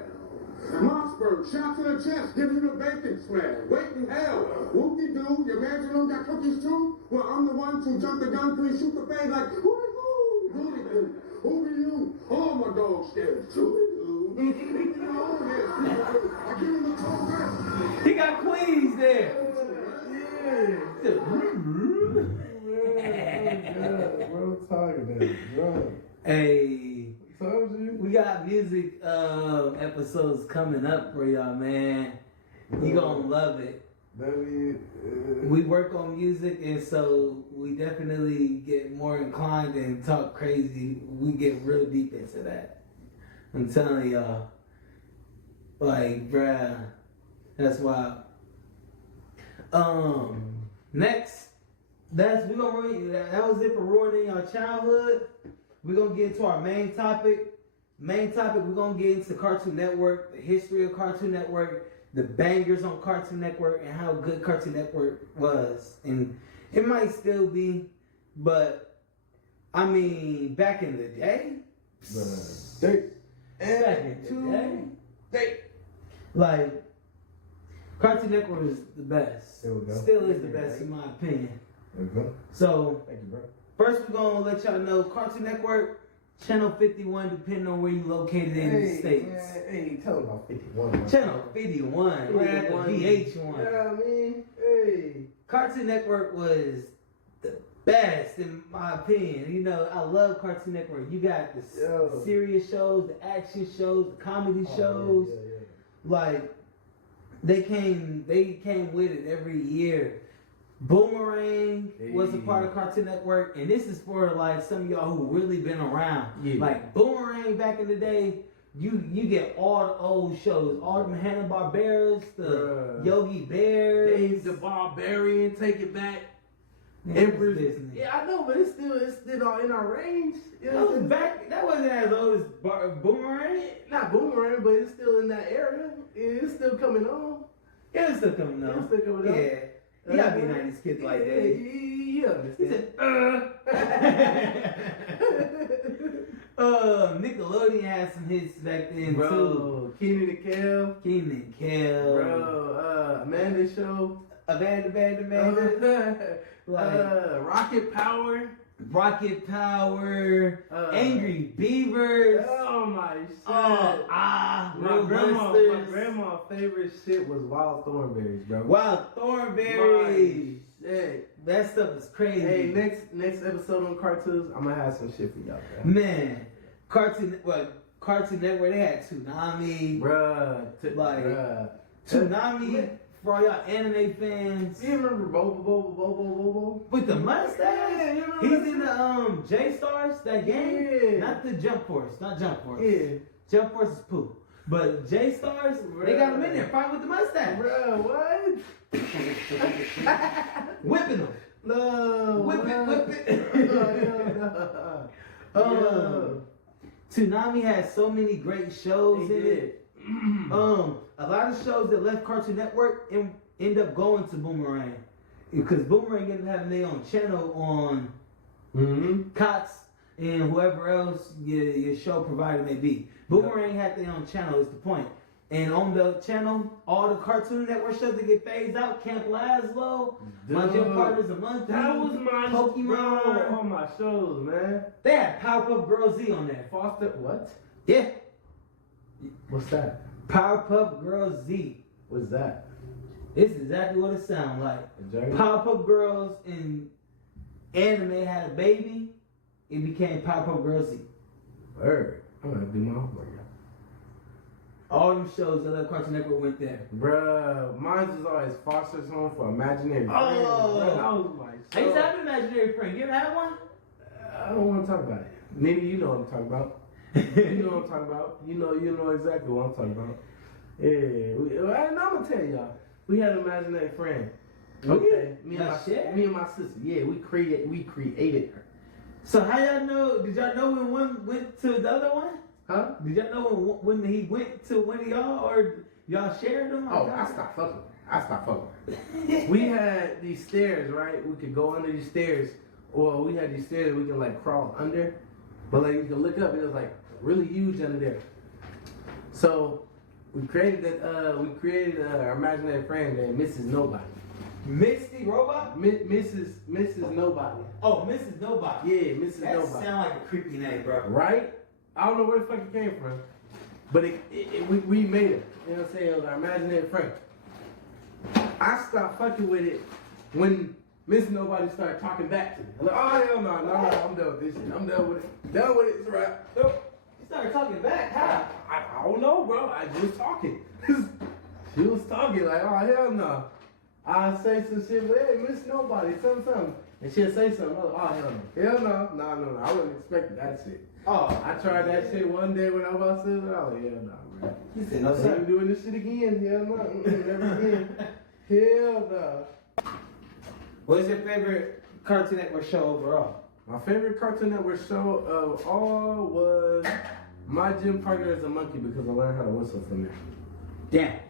Mossberg, shot to the chest, give you the bacon smell. Wait in hell. Whoop-de-doo, your man's alone got cookies too? Well, I'm the one to jump the gun, please shoot the bang like, who-de-doo, who-de-doo, who-de-doo. All my dogs scared, who-de-doo. I give him the cold breath. He got Queens there. Bro, talking that, bro. Hey, Told you. we got music episodes coming up for y'all, man. You gonna love it. We work on music, and so we definitely get more inclined and talk crazy. We get real deep into that. I'm telling y'all, like, bruh, that's wild. Next, that was it for ruining our childhood. We're gonna get into our main topic. We're gonna get into Cartoon Network, the history of Cartoon Network, the bangers on Cartoon Network, and how good Cartoon Network was. And it might still be, but I mean, back in the day, Bruh. Back in the day. Like, Cartoon Network was the best. There we go. Still is the best in my opinion. There we go. So, Thank you, bro. first we're gonna let y'all know Cartoon Network, Channel 51, depending on where you located in the States. Man, hey, tell them about 51. Channel 51, right at the VH1. Yeah, I mean, hey. Cartoon Network was the best in my opinion. You know, I love Cartoon Network. You got the serious shows, the action shows, the comedy shows. Yeah. Like they came with it every year. Boomerang was a part of Cartoon Network, and this is for like some of y'all who really been around. Yeah. Like Boomerang back in the day, you get all the old shows, all the Hanna-Barberas, the Yogi Bears, Dave the Barbarian, Take It Back. Empress Disney. Yeah, I know, but it's still all in our range. You know what I'm saying? That wasn't as old as Boomerang. Not Boomerang, but it's still in that area. It's still coming on. Yeah, it's still coming on. It's still coming on. Yeah. You gotta be a 90s kid like that. You understand. Nickelodeon had some hits back then too. Bro, Keenan and Kel. Bro, Amanda Show. Amanda. Rocket Power. Angry Beavers. Oh my shit. My grandma's favorite shit was Wild Thornberries, bro. Wild Thornberries. Shit. That stuff is crazy. Hey, next episode on cartoons, I'm gonna have some shit for y'all, bro. Man, Cartoon Network, they had Toonami. Bruh. Toonami, for all y'all anime fans. You remember Bobo? With the mustache? Yeah, you remember He's in the J-Stars, that game? Yeah. Not the Jump Force, not Jump Force. Yeah. Jump Force is poo. But J-Stars, they got him in there, fighting with the mustache. Bruh, what? Whipping them. No. Whip it. No. Toonami has so many great shows in it. A lot of shows that left Cartoon Network end up going to Boomerang. Because Boomerang ended up having their own channel on Cots and whoever else your show provider may be. Boomerang had their own channel, is the point. And on the channel, all the Cartoon Network shows that get phased out, Camp Lazlo, My Gym Partner's a Monkey, That was my Pokemon. Bro, all my shows, man. They had Powerpuff Girls Z on there. Foster, what? Yeah. What's that? Powerpuff Girls Z. What's that? It's exactly what it sounds like. Powerpuff Girls in anime had a baby. It became Powerpuff Girls Z. Word. I'm gonna do my homework. All them shows that left Cartoon Network went there. Bruh, mine was always Foster's Home for Imaginary Friends. Oh, that was my I used show. to have an imaginary friend. You ever had one? I don't want to talk about it. Maybe you know what I'm talking about. You know what I'm talking about. You know exactly what I'm talking about. Yeah, I'm gonna tell y'all. We had an imaginary friend. Okay, me and my sister. Yeah, we created her. So how y'all know? Did y'all know when one went to the other one? Huh? Did y'all know when he went to one of y'all, or y'all shared them? Oh, I stopped fucking. We had these stairs, right? We could go under these stairs, or we had these stairs we can like crawl under, but like you can look up, it was like really huge under there. So we created our imaginary friend named Mrs. Nobody. Misty Robot? Mrs. Nobody. Oh, Mrs. Nobody. Yeah, Mrs. That Nobody. sound like a creepy name, bro. Right? I don't know where the fuck it came from, but we made it. You know what I'm saying? It was our imaginary friend. I stopped fucking with it when Miss Nobody started talking back to me. I'm like, oh hell no, I'm done with this shit. I'm done with it. Done with it. It's a wrap. Nope. You started talking back? How? I don't know, bro. I just talking. She was talking like, oh hell no. I say some shit, but hey, Miss Nobody, something. And she'll say something. I'm like, oh hell no. Hell no. No. I wasn't expecting that shit. Oh, I tried that shit one day when I was upstairs. Oh hell no, bro. He said no, I'm sir. not doing this shit again. Hell no. Never again. Hell no. What's your favorite Cartoon Network show overall? My favorite Cartoon Network show of all was My Gym Partner is a Monkey because I learned how to whistle from there. Damn.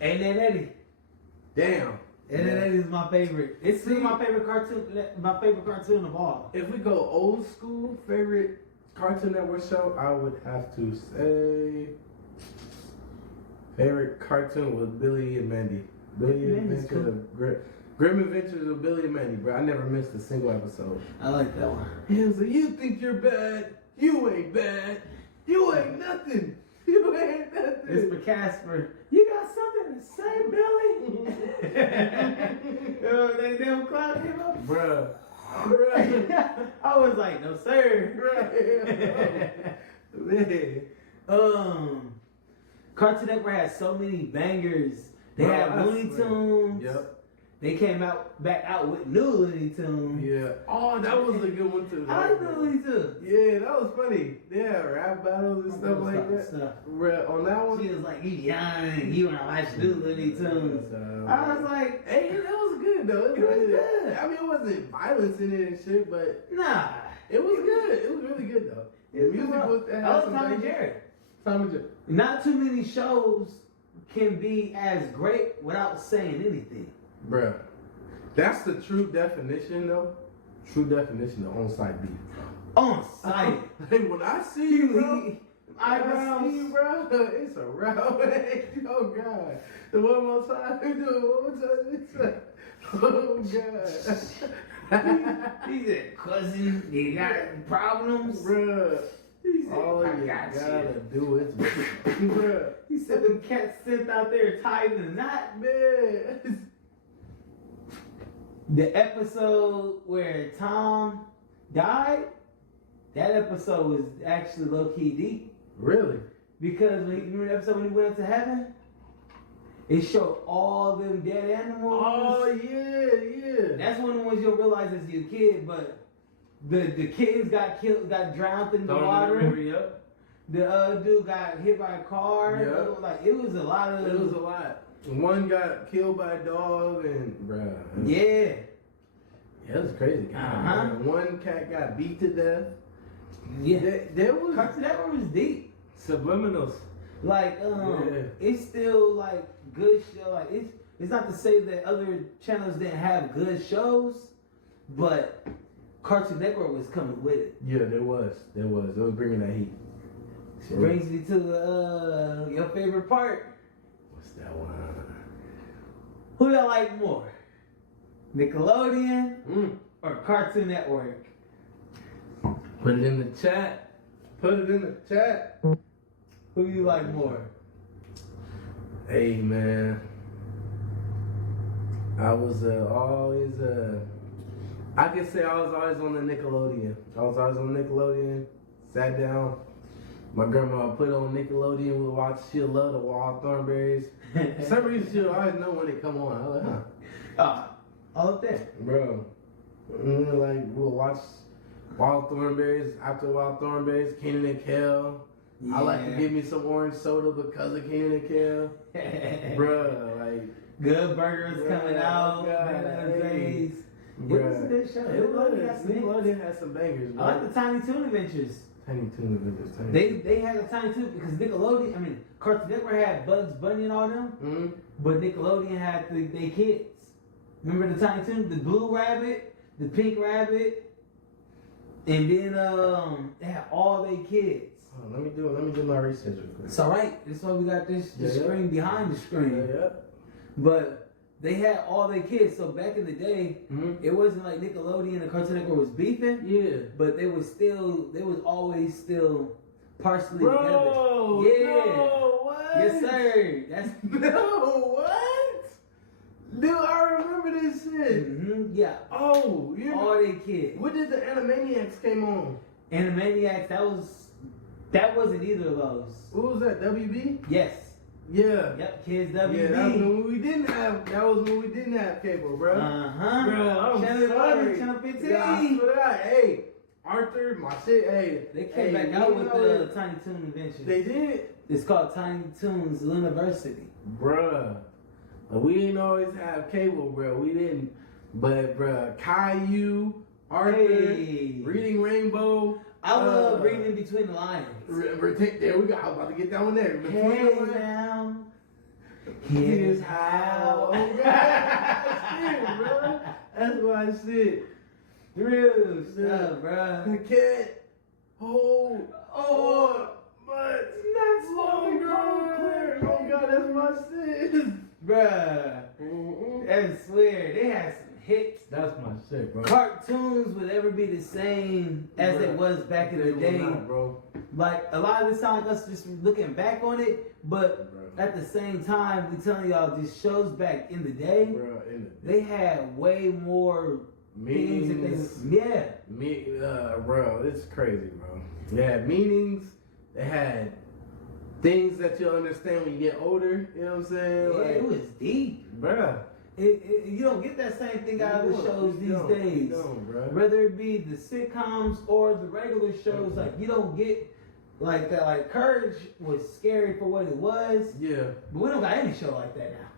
Ain't that Eddie? Damn. And that is my favorite. It's still my favorite cartoon. My favorite cartoon of all. If we go old school, favorite Cartoon Network show, I would have to say favorite cartoon was Billy and Mandy. Billy and Adventures of Grim Adventures of Billy and Mandy, bro. I never missed a single episode. I like that one. He was like, "You think you're bad? You ain't bad. You ain't nothing. You ain't nothing." Mr. Casper, you got something to say, Billy? They damn clown him up. Bruh. I was like, no sir. Man. Cartoon Network has so many bangers. They have Looney Tunes. Yep. They came back out with new Looney Tunes. Yeah. Oh, that was a good one too. I like the Looney Tunes. Yeah, that was funny. Yeah, rap battles and stuff like that. Bruh, on that one. She was like, you young, you wanna watch new Looney Tunes. I was like, hey, that was good though. It was good. I mean, it wasn't violence in it and shit, but nah. it was good. It was really good though. The music was. I love Tom and Jerry. Tom and Jerry. Not too many shows can be as great without saying anything. Bruh, that's the true definition though. True definition of on-site beef. On-site. Hey, when I see you, bro, eyebrows. I see you, bro, it's a round. Oh God. The one more time. Oh God. He said, cousin, you got problems? Bruh. He said, All I you got gotta do is, bruh. He said, them cats sent out there tied in a knot. Man. The episode where Tom died, that episode was actually low-key deep. Really? Because when remember the episode when he went up to heaven? It showed all them dead animals. Oh, yeah. That's one of the ones you'll realize as your kid, but the kids got drowned in the water. Yep. The other dude got hit by a car. Yep. Like, it was a lot of... It was a lot. One got killed by a dog and, bruh. Yeah. Yeah, it was crazy. Uh-huh. One cat got beat to death. Yeah. There was... That one was deep. Subliminals. Like, it's still, like, good show. Like, it's not to say that other channels didn't have good shows, but Cartoon Network was coming with it. Yeah, there was. They was bringing that heat. Which brings me to your favorite part. What's that one? Who y'all like more? Nickelodeon or Cartoon Network? Put it in the chat. Who you like more? Hey, man. I was always I can say I was always on the Nickelodeon. Sat down. My grandma put on Nickelodeon. We watch. She'll love the Wild Thornberries. For some reason, she'll always know when they come on. I was like, huh. All up there. Bro. Like, we'll watch Wild Thornberries. After Wild Thornberries, Kenan and Kel. Yeah. I like to give me some orange soda because of Kenan and Kel. Bruh, like. Good Burgers coming out. Back in the days. It was a good show. Nickelodeon had some bangers, bro. I like the Tiny Toon Adventures. Tiny Toon Adventures. They had a Tiny Toon because Nickelodeon, Cartoon Network had Bugs Bunny and all them, Mm-hmm. but Nickelodeon had they kids. Remember the Tiny Toon? The blue rabbit, the pink rabbit, and then they had all they kids. Oh, let me do my research real quick. It's alright. That's why we got this screen behind the screen. Yeah. But they had all their kids. So back in the day, Mm-hmm. it wasn't like Nickelodeon and Cartoon Network was beefing. Yeah. But they was always still partially Bro, together. Yeah. No, what? Yes, sir. That's No, what? Dude, I remember this shit. Yeah. Oh, All they kids. When did the Animaniacs came on? Animaniacs, that wasn't either of those. What was that, WB? Yes. Yeah. Yep, Kids WB. Yeah, that was when we didn't have cable, bro. Uh-huh. Bro, I'm Channel sorry. 11, Channel 15. Yeah, I swear to God, hey, Arthur, my shit, hey. They came back you out with know the that- Tiny Toon Adventures. They did? It's called Tiny Toons University. Bruh. We didn't always have cable, bro. We didn't. But, bruh, Caillou, Arthur, Hey. Reading Rainbow. I love reading Between the Lines. There we go. I was about to get that one there. Between the Hey Lines. now. Here's how. Shit, bro. That's my shit. Real stuff, bro. I can't hold on much. That's Longer. Oh God, that's my shit. Bruh. I swear, they had some hits. That's my shit, bro. Cartoons would ever be the same as it was back in the day. Bro. Like, a lot of it sounds like us just looking back on it, but at the same time, we telling y'all these shows back in the day, Bro, they had way more meanings. things that bro, it's crazy, bro. They had meanings. They had things that you'll understand when you get older. You know what I'm saying? Yeah, it was deep. Bro. You don't get that same thing out of the shows these days. Whether it be the sitcoms or the regular shows, like you don't get like that. Like Courage was scary for what it was. Yeah. But we don't got any show like that now.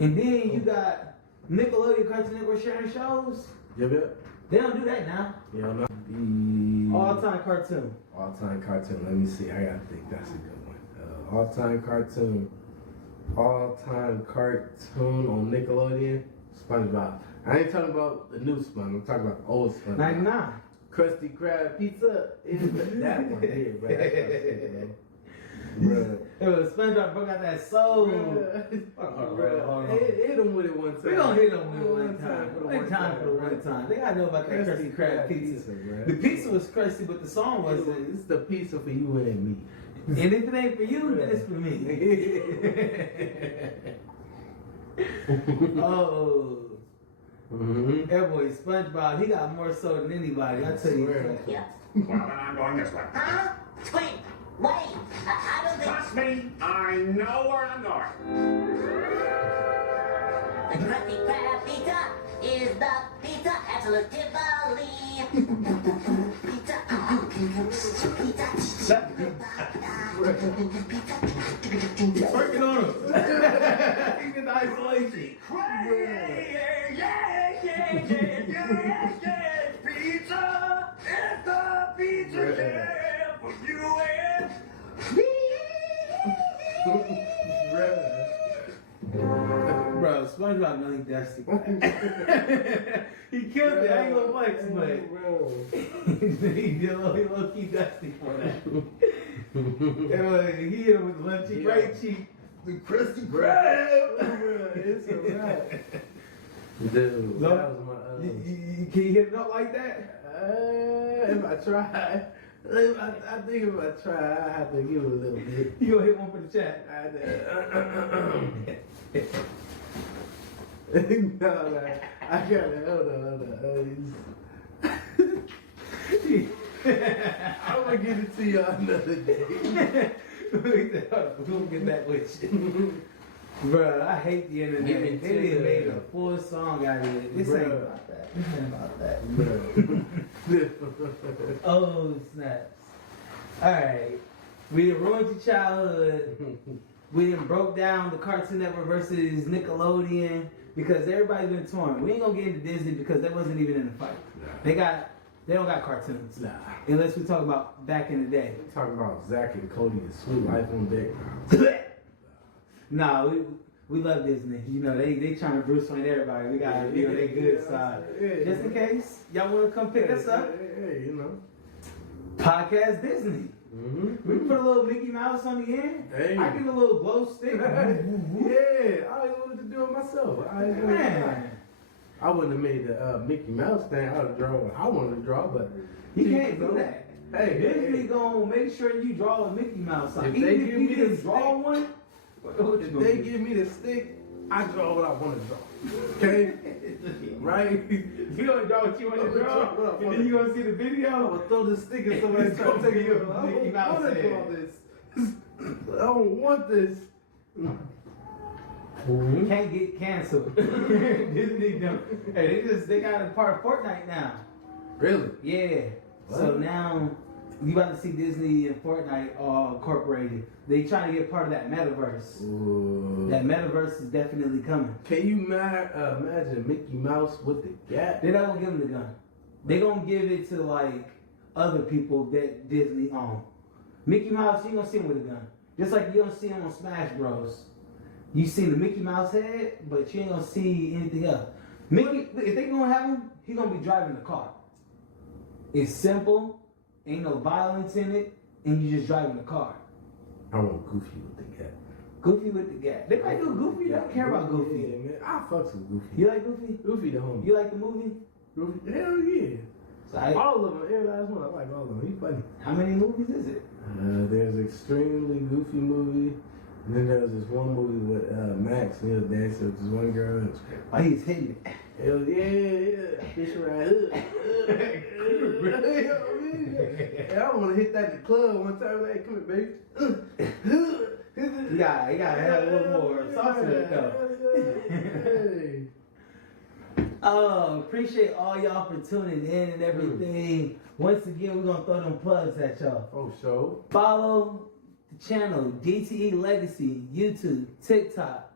And then you got Nickelodeon, Cartoon Network sharing shows. Yep. They don't do that now. Yeah, no. All-time cartoon. All-time cartoon. Let me see. I gotta think. That's a good one. All-time cartoon. All-time cartoon on Nickelodeon. SpongeBob. I ain't talking about the new SpongeBob. I'm talking about the old SpongeBob. 99. Krusty Krab pizza. That one here, bro. That's my shit, bro. Bro. It was SpongeBob broke out that soul. Bro. Hit him with it one time. We gonna hit them with it one time. One time for the one time. They gotta know about that Krusty Krab pizza. The pizza was crusty, but the song wasn't. It's the pizza for you and me. And if it ain't for you, then it's for me. Oh. That boy SpongeBob, he got more soul than anybody. I tell you. Yeah. Well, then I'm going this way. Huh? Wait, I don't think... Trust me, I know where I'm going. The Krusty Krab pizza is the pizza absolutely. He's working on him. He's in isolation. Pizza is the pizza jam for you and Bro, SpongeBob know he dusty. He killed it. I ain't gonna flex, but he low-key dusty for that. He hit him with the left cheek, right cheek. The Krusty Krab. It's a wrap. Dude, that was my. Can you hit it up like that? If I try, I think if I try, I have to give it a little bit. You gonna hit one for the chat? No, man, I gotta hold on. I'm gonna give it to you another day. We'll get that with you. Bruh, I hate the internet. They done made a full song out of it. This ain't about that. This ain't about that. Oh, snaps. Alright. We done ruined your childhood. We done broke down the Cartoon Network versus Nickelodeon because everybody's been torn. We ain't gonna get into Disney because they wasn't even in the fight. They don't got cartoons. Nah. Unless we talk about back in the day. We're talking about Zach and Cody and Sweet Life on Deck. Nah, we love Disney. You know, they trying to Bruce Wayne everybody. We gotta be on their good side. Just in case y'all wanna come pick us up. Hey, you know. Podcast Disney. Mm-hmm. We can put a little Mickey Mouse on the end. Hey. I get a little glow stick. Yeah, I always wanted to do it myself. I wouldn't have made the Mickey Mouse thing. I would have drawn what I wanted to draw, but You can't do that. Hey, Disney gonna make sure you draw a Mickey Mouse. If Even they if give you me didn't the draw stick- one, if they give me the stick, I draw what I want to draw. Okay? Right? you gonna draw what you want to draw, and then you gonna see the I'm video. gonna throw the stick at somebody trying to take it. I Mickey don't Mouse want to head. draw this. I don't want this. Can't get canceled. Disney don't. Hey, they got a part of Fortnite now. Really? Yeah. What? So now you about to see Disney and Fortnite all incorporated. They trying to get part of that metaverse. Ooh. That metaverse is definitely coming. Can you imagine Mickey Mouse with the gap? They're not gonna give him the gun. They're gonna give it to like other people that Disney own. Mickey Mouse, you gonna see him with a gun. Just like you don't see him on Smash Bros. You see the Mickey Mouse head, but you ain't gonna see anything else. Mickey, if they gonna have him, he gonna be driving the car. It's simple, ain't no violence in it, and you just driving the car. I want Goofy with the gat. Goofy with the gat. They might do Goofy. They don't care about Goofy. Yeah, man. I fucks with Goofy. You like Goofy? Goofy the homie. You like the movie? Goofy? Hell yeah. So All of them. Every last one. I like all of them. He's funny. how many movies is it? There's an extremely goofy movie. And then there was this one movie with Max, and he was dancing with this one girl. And Oh, he's hitting it. hell yeah. Fish right hood. Yeah, I want to hit that in the club one time. Like, come here, baby. Yeah, you gotta have a little more sauce in it though. Appreciate all y'all for tuning in and everything. Once again, we're gonna throw them plugs at y'all. Oh, show. Follow the channel DTE Legacy, YouTube, TikTok.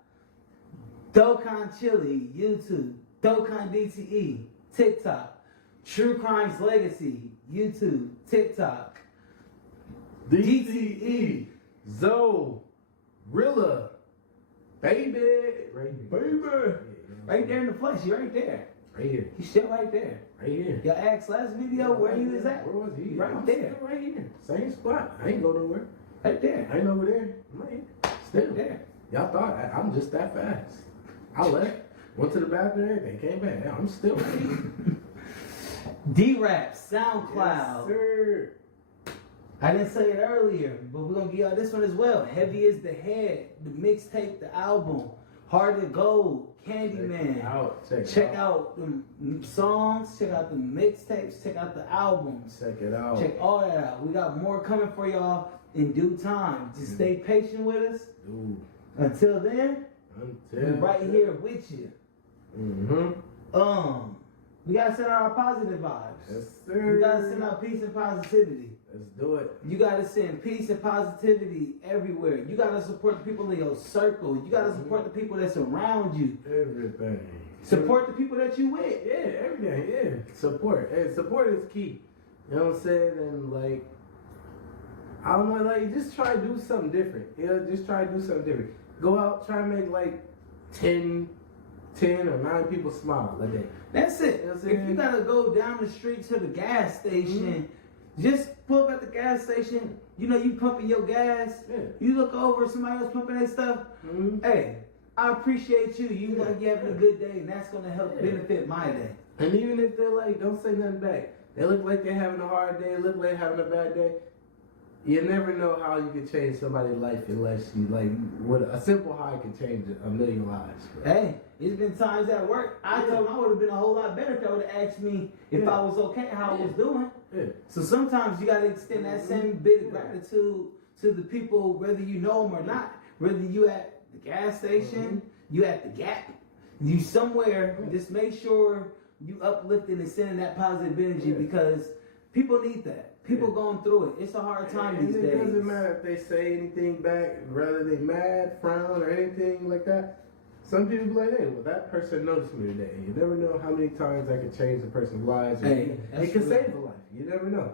Dokkan Chili, YouTube. Dokkan DTE, TikTok. True Crimes Legacy, YouTube, TikTok. DTE. Zoe. Rilla. Baby. Right here. Baby. Right there in the flesh, you right there. Right here. He's still right there. Right here. Y'all asked last video where he was at. Where was he? Right I'm there. still right here. Same spot. I ain't go nowhere. Right there. I ain't over there. I'm right here. Still. Right there. Y'all thought I'm just that fast. I left, went to the bathroom, everything, came back. I'm still right here. D-Rap, SoundCloud. Yes, sir. I didn't say it earlier, but we're gonna give y'all this one as well. Heavy is the Head, the mixtape, the album, Hard to Gold, Candyman. Check out the songs, check out the mixtapes, check out the albums. Check it out. Check all that out. We got more coming for y'all in due time. Just stay patient with us. Ooh. Until then, we're right here with you. We gotta send out our positive vibes. Yes, sir. We gotta send out peace and positivity. Let's do it. You gotta send peace and positivity everywhere. You gotta support the people in your circle. You gotta support the people that surround you. Everything. Support the people that you with. Yeah, everything. Yeah. Support. Hey, support is key. You know what I'm saying? And like, I don't know, like, just try to do something different. You know, just try to do something different. Go out, try to make like 10 or 9 people smile a day. That's it. You know what I'm If saying? you gotta go down the street to the gas station, just pull up at the gas station. You know, you pumping your gas. Yeah. You look over, somebody else pumping their stuff. Hey, I appreciate you. You like you having a good day, and that's gonna help benefit my day. And even if they're like, don't say nothing back. They look like they're having a hard day, look like having a bad day. You never know how you can change somebody's life unless you like, what a simple high can change a million lives. Bro. Hey, it's been times at work. I told them I would have been a whole lot better if they would have asked me if I was okay, how I was doing. Yeah. So sometimes you got to extend that same bit of gratitude to the people, whether you know them or not. Whether you at the gas station, you at the Gap, you somewhere. Just make sure you uplifting and sending that positive energy because people need that. People going through it. It's a hard time these days. It doesn't matter if they say anything back, whether they mad, frown, or anything like that. Some people be like, hey, well, that person noticed me today. You never know how many times I can change a person's lives. Or Hey, it can save a life. You never know.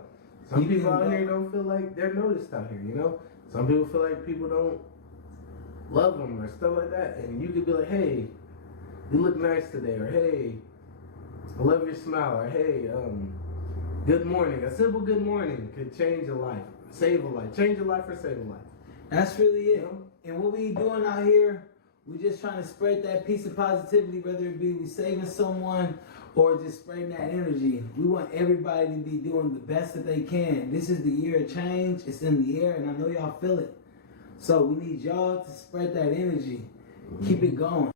Some people out here don't feel like they're noticed out here, you know? Some people feel like people don't love them or stuff like that. And you could be like, hey, you look nice today. Or, hey, I love your smile. Or, hey, good morning. A simple good morning could change a life, save a life, change a life or save a life. That's really it. You know? And what we doing out here, we just trying to spread that peace and positivity, whether it be we saving someone or just spreading that energy. We want everybody to be doing the best that they can. This is the year of change. It's in the air, and I know y'all feel it. So we need y'all to spread that energy. Keep it going.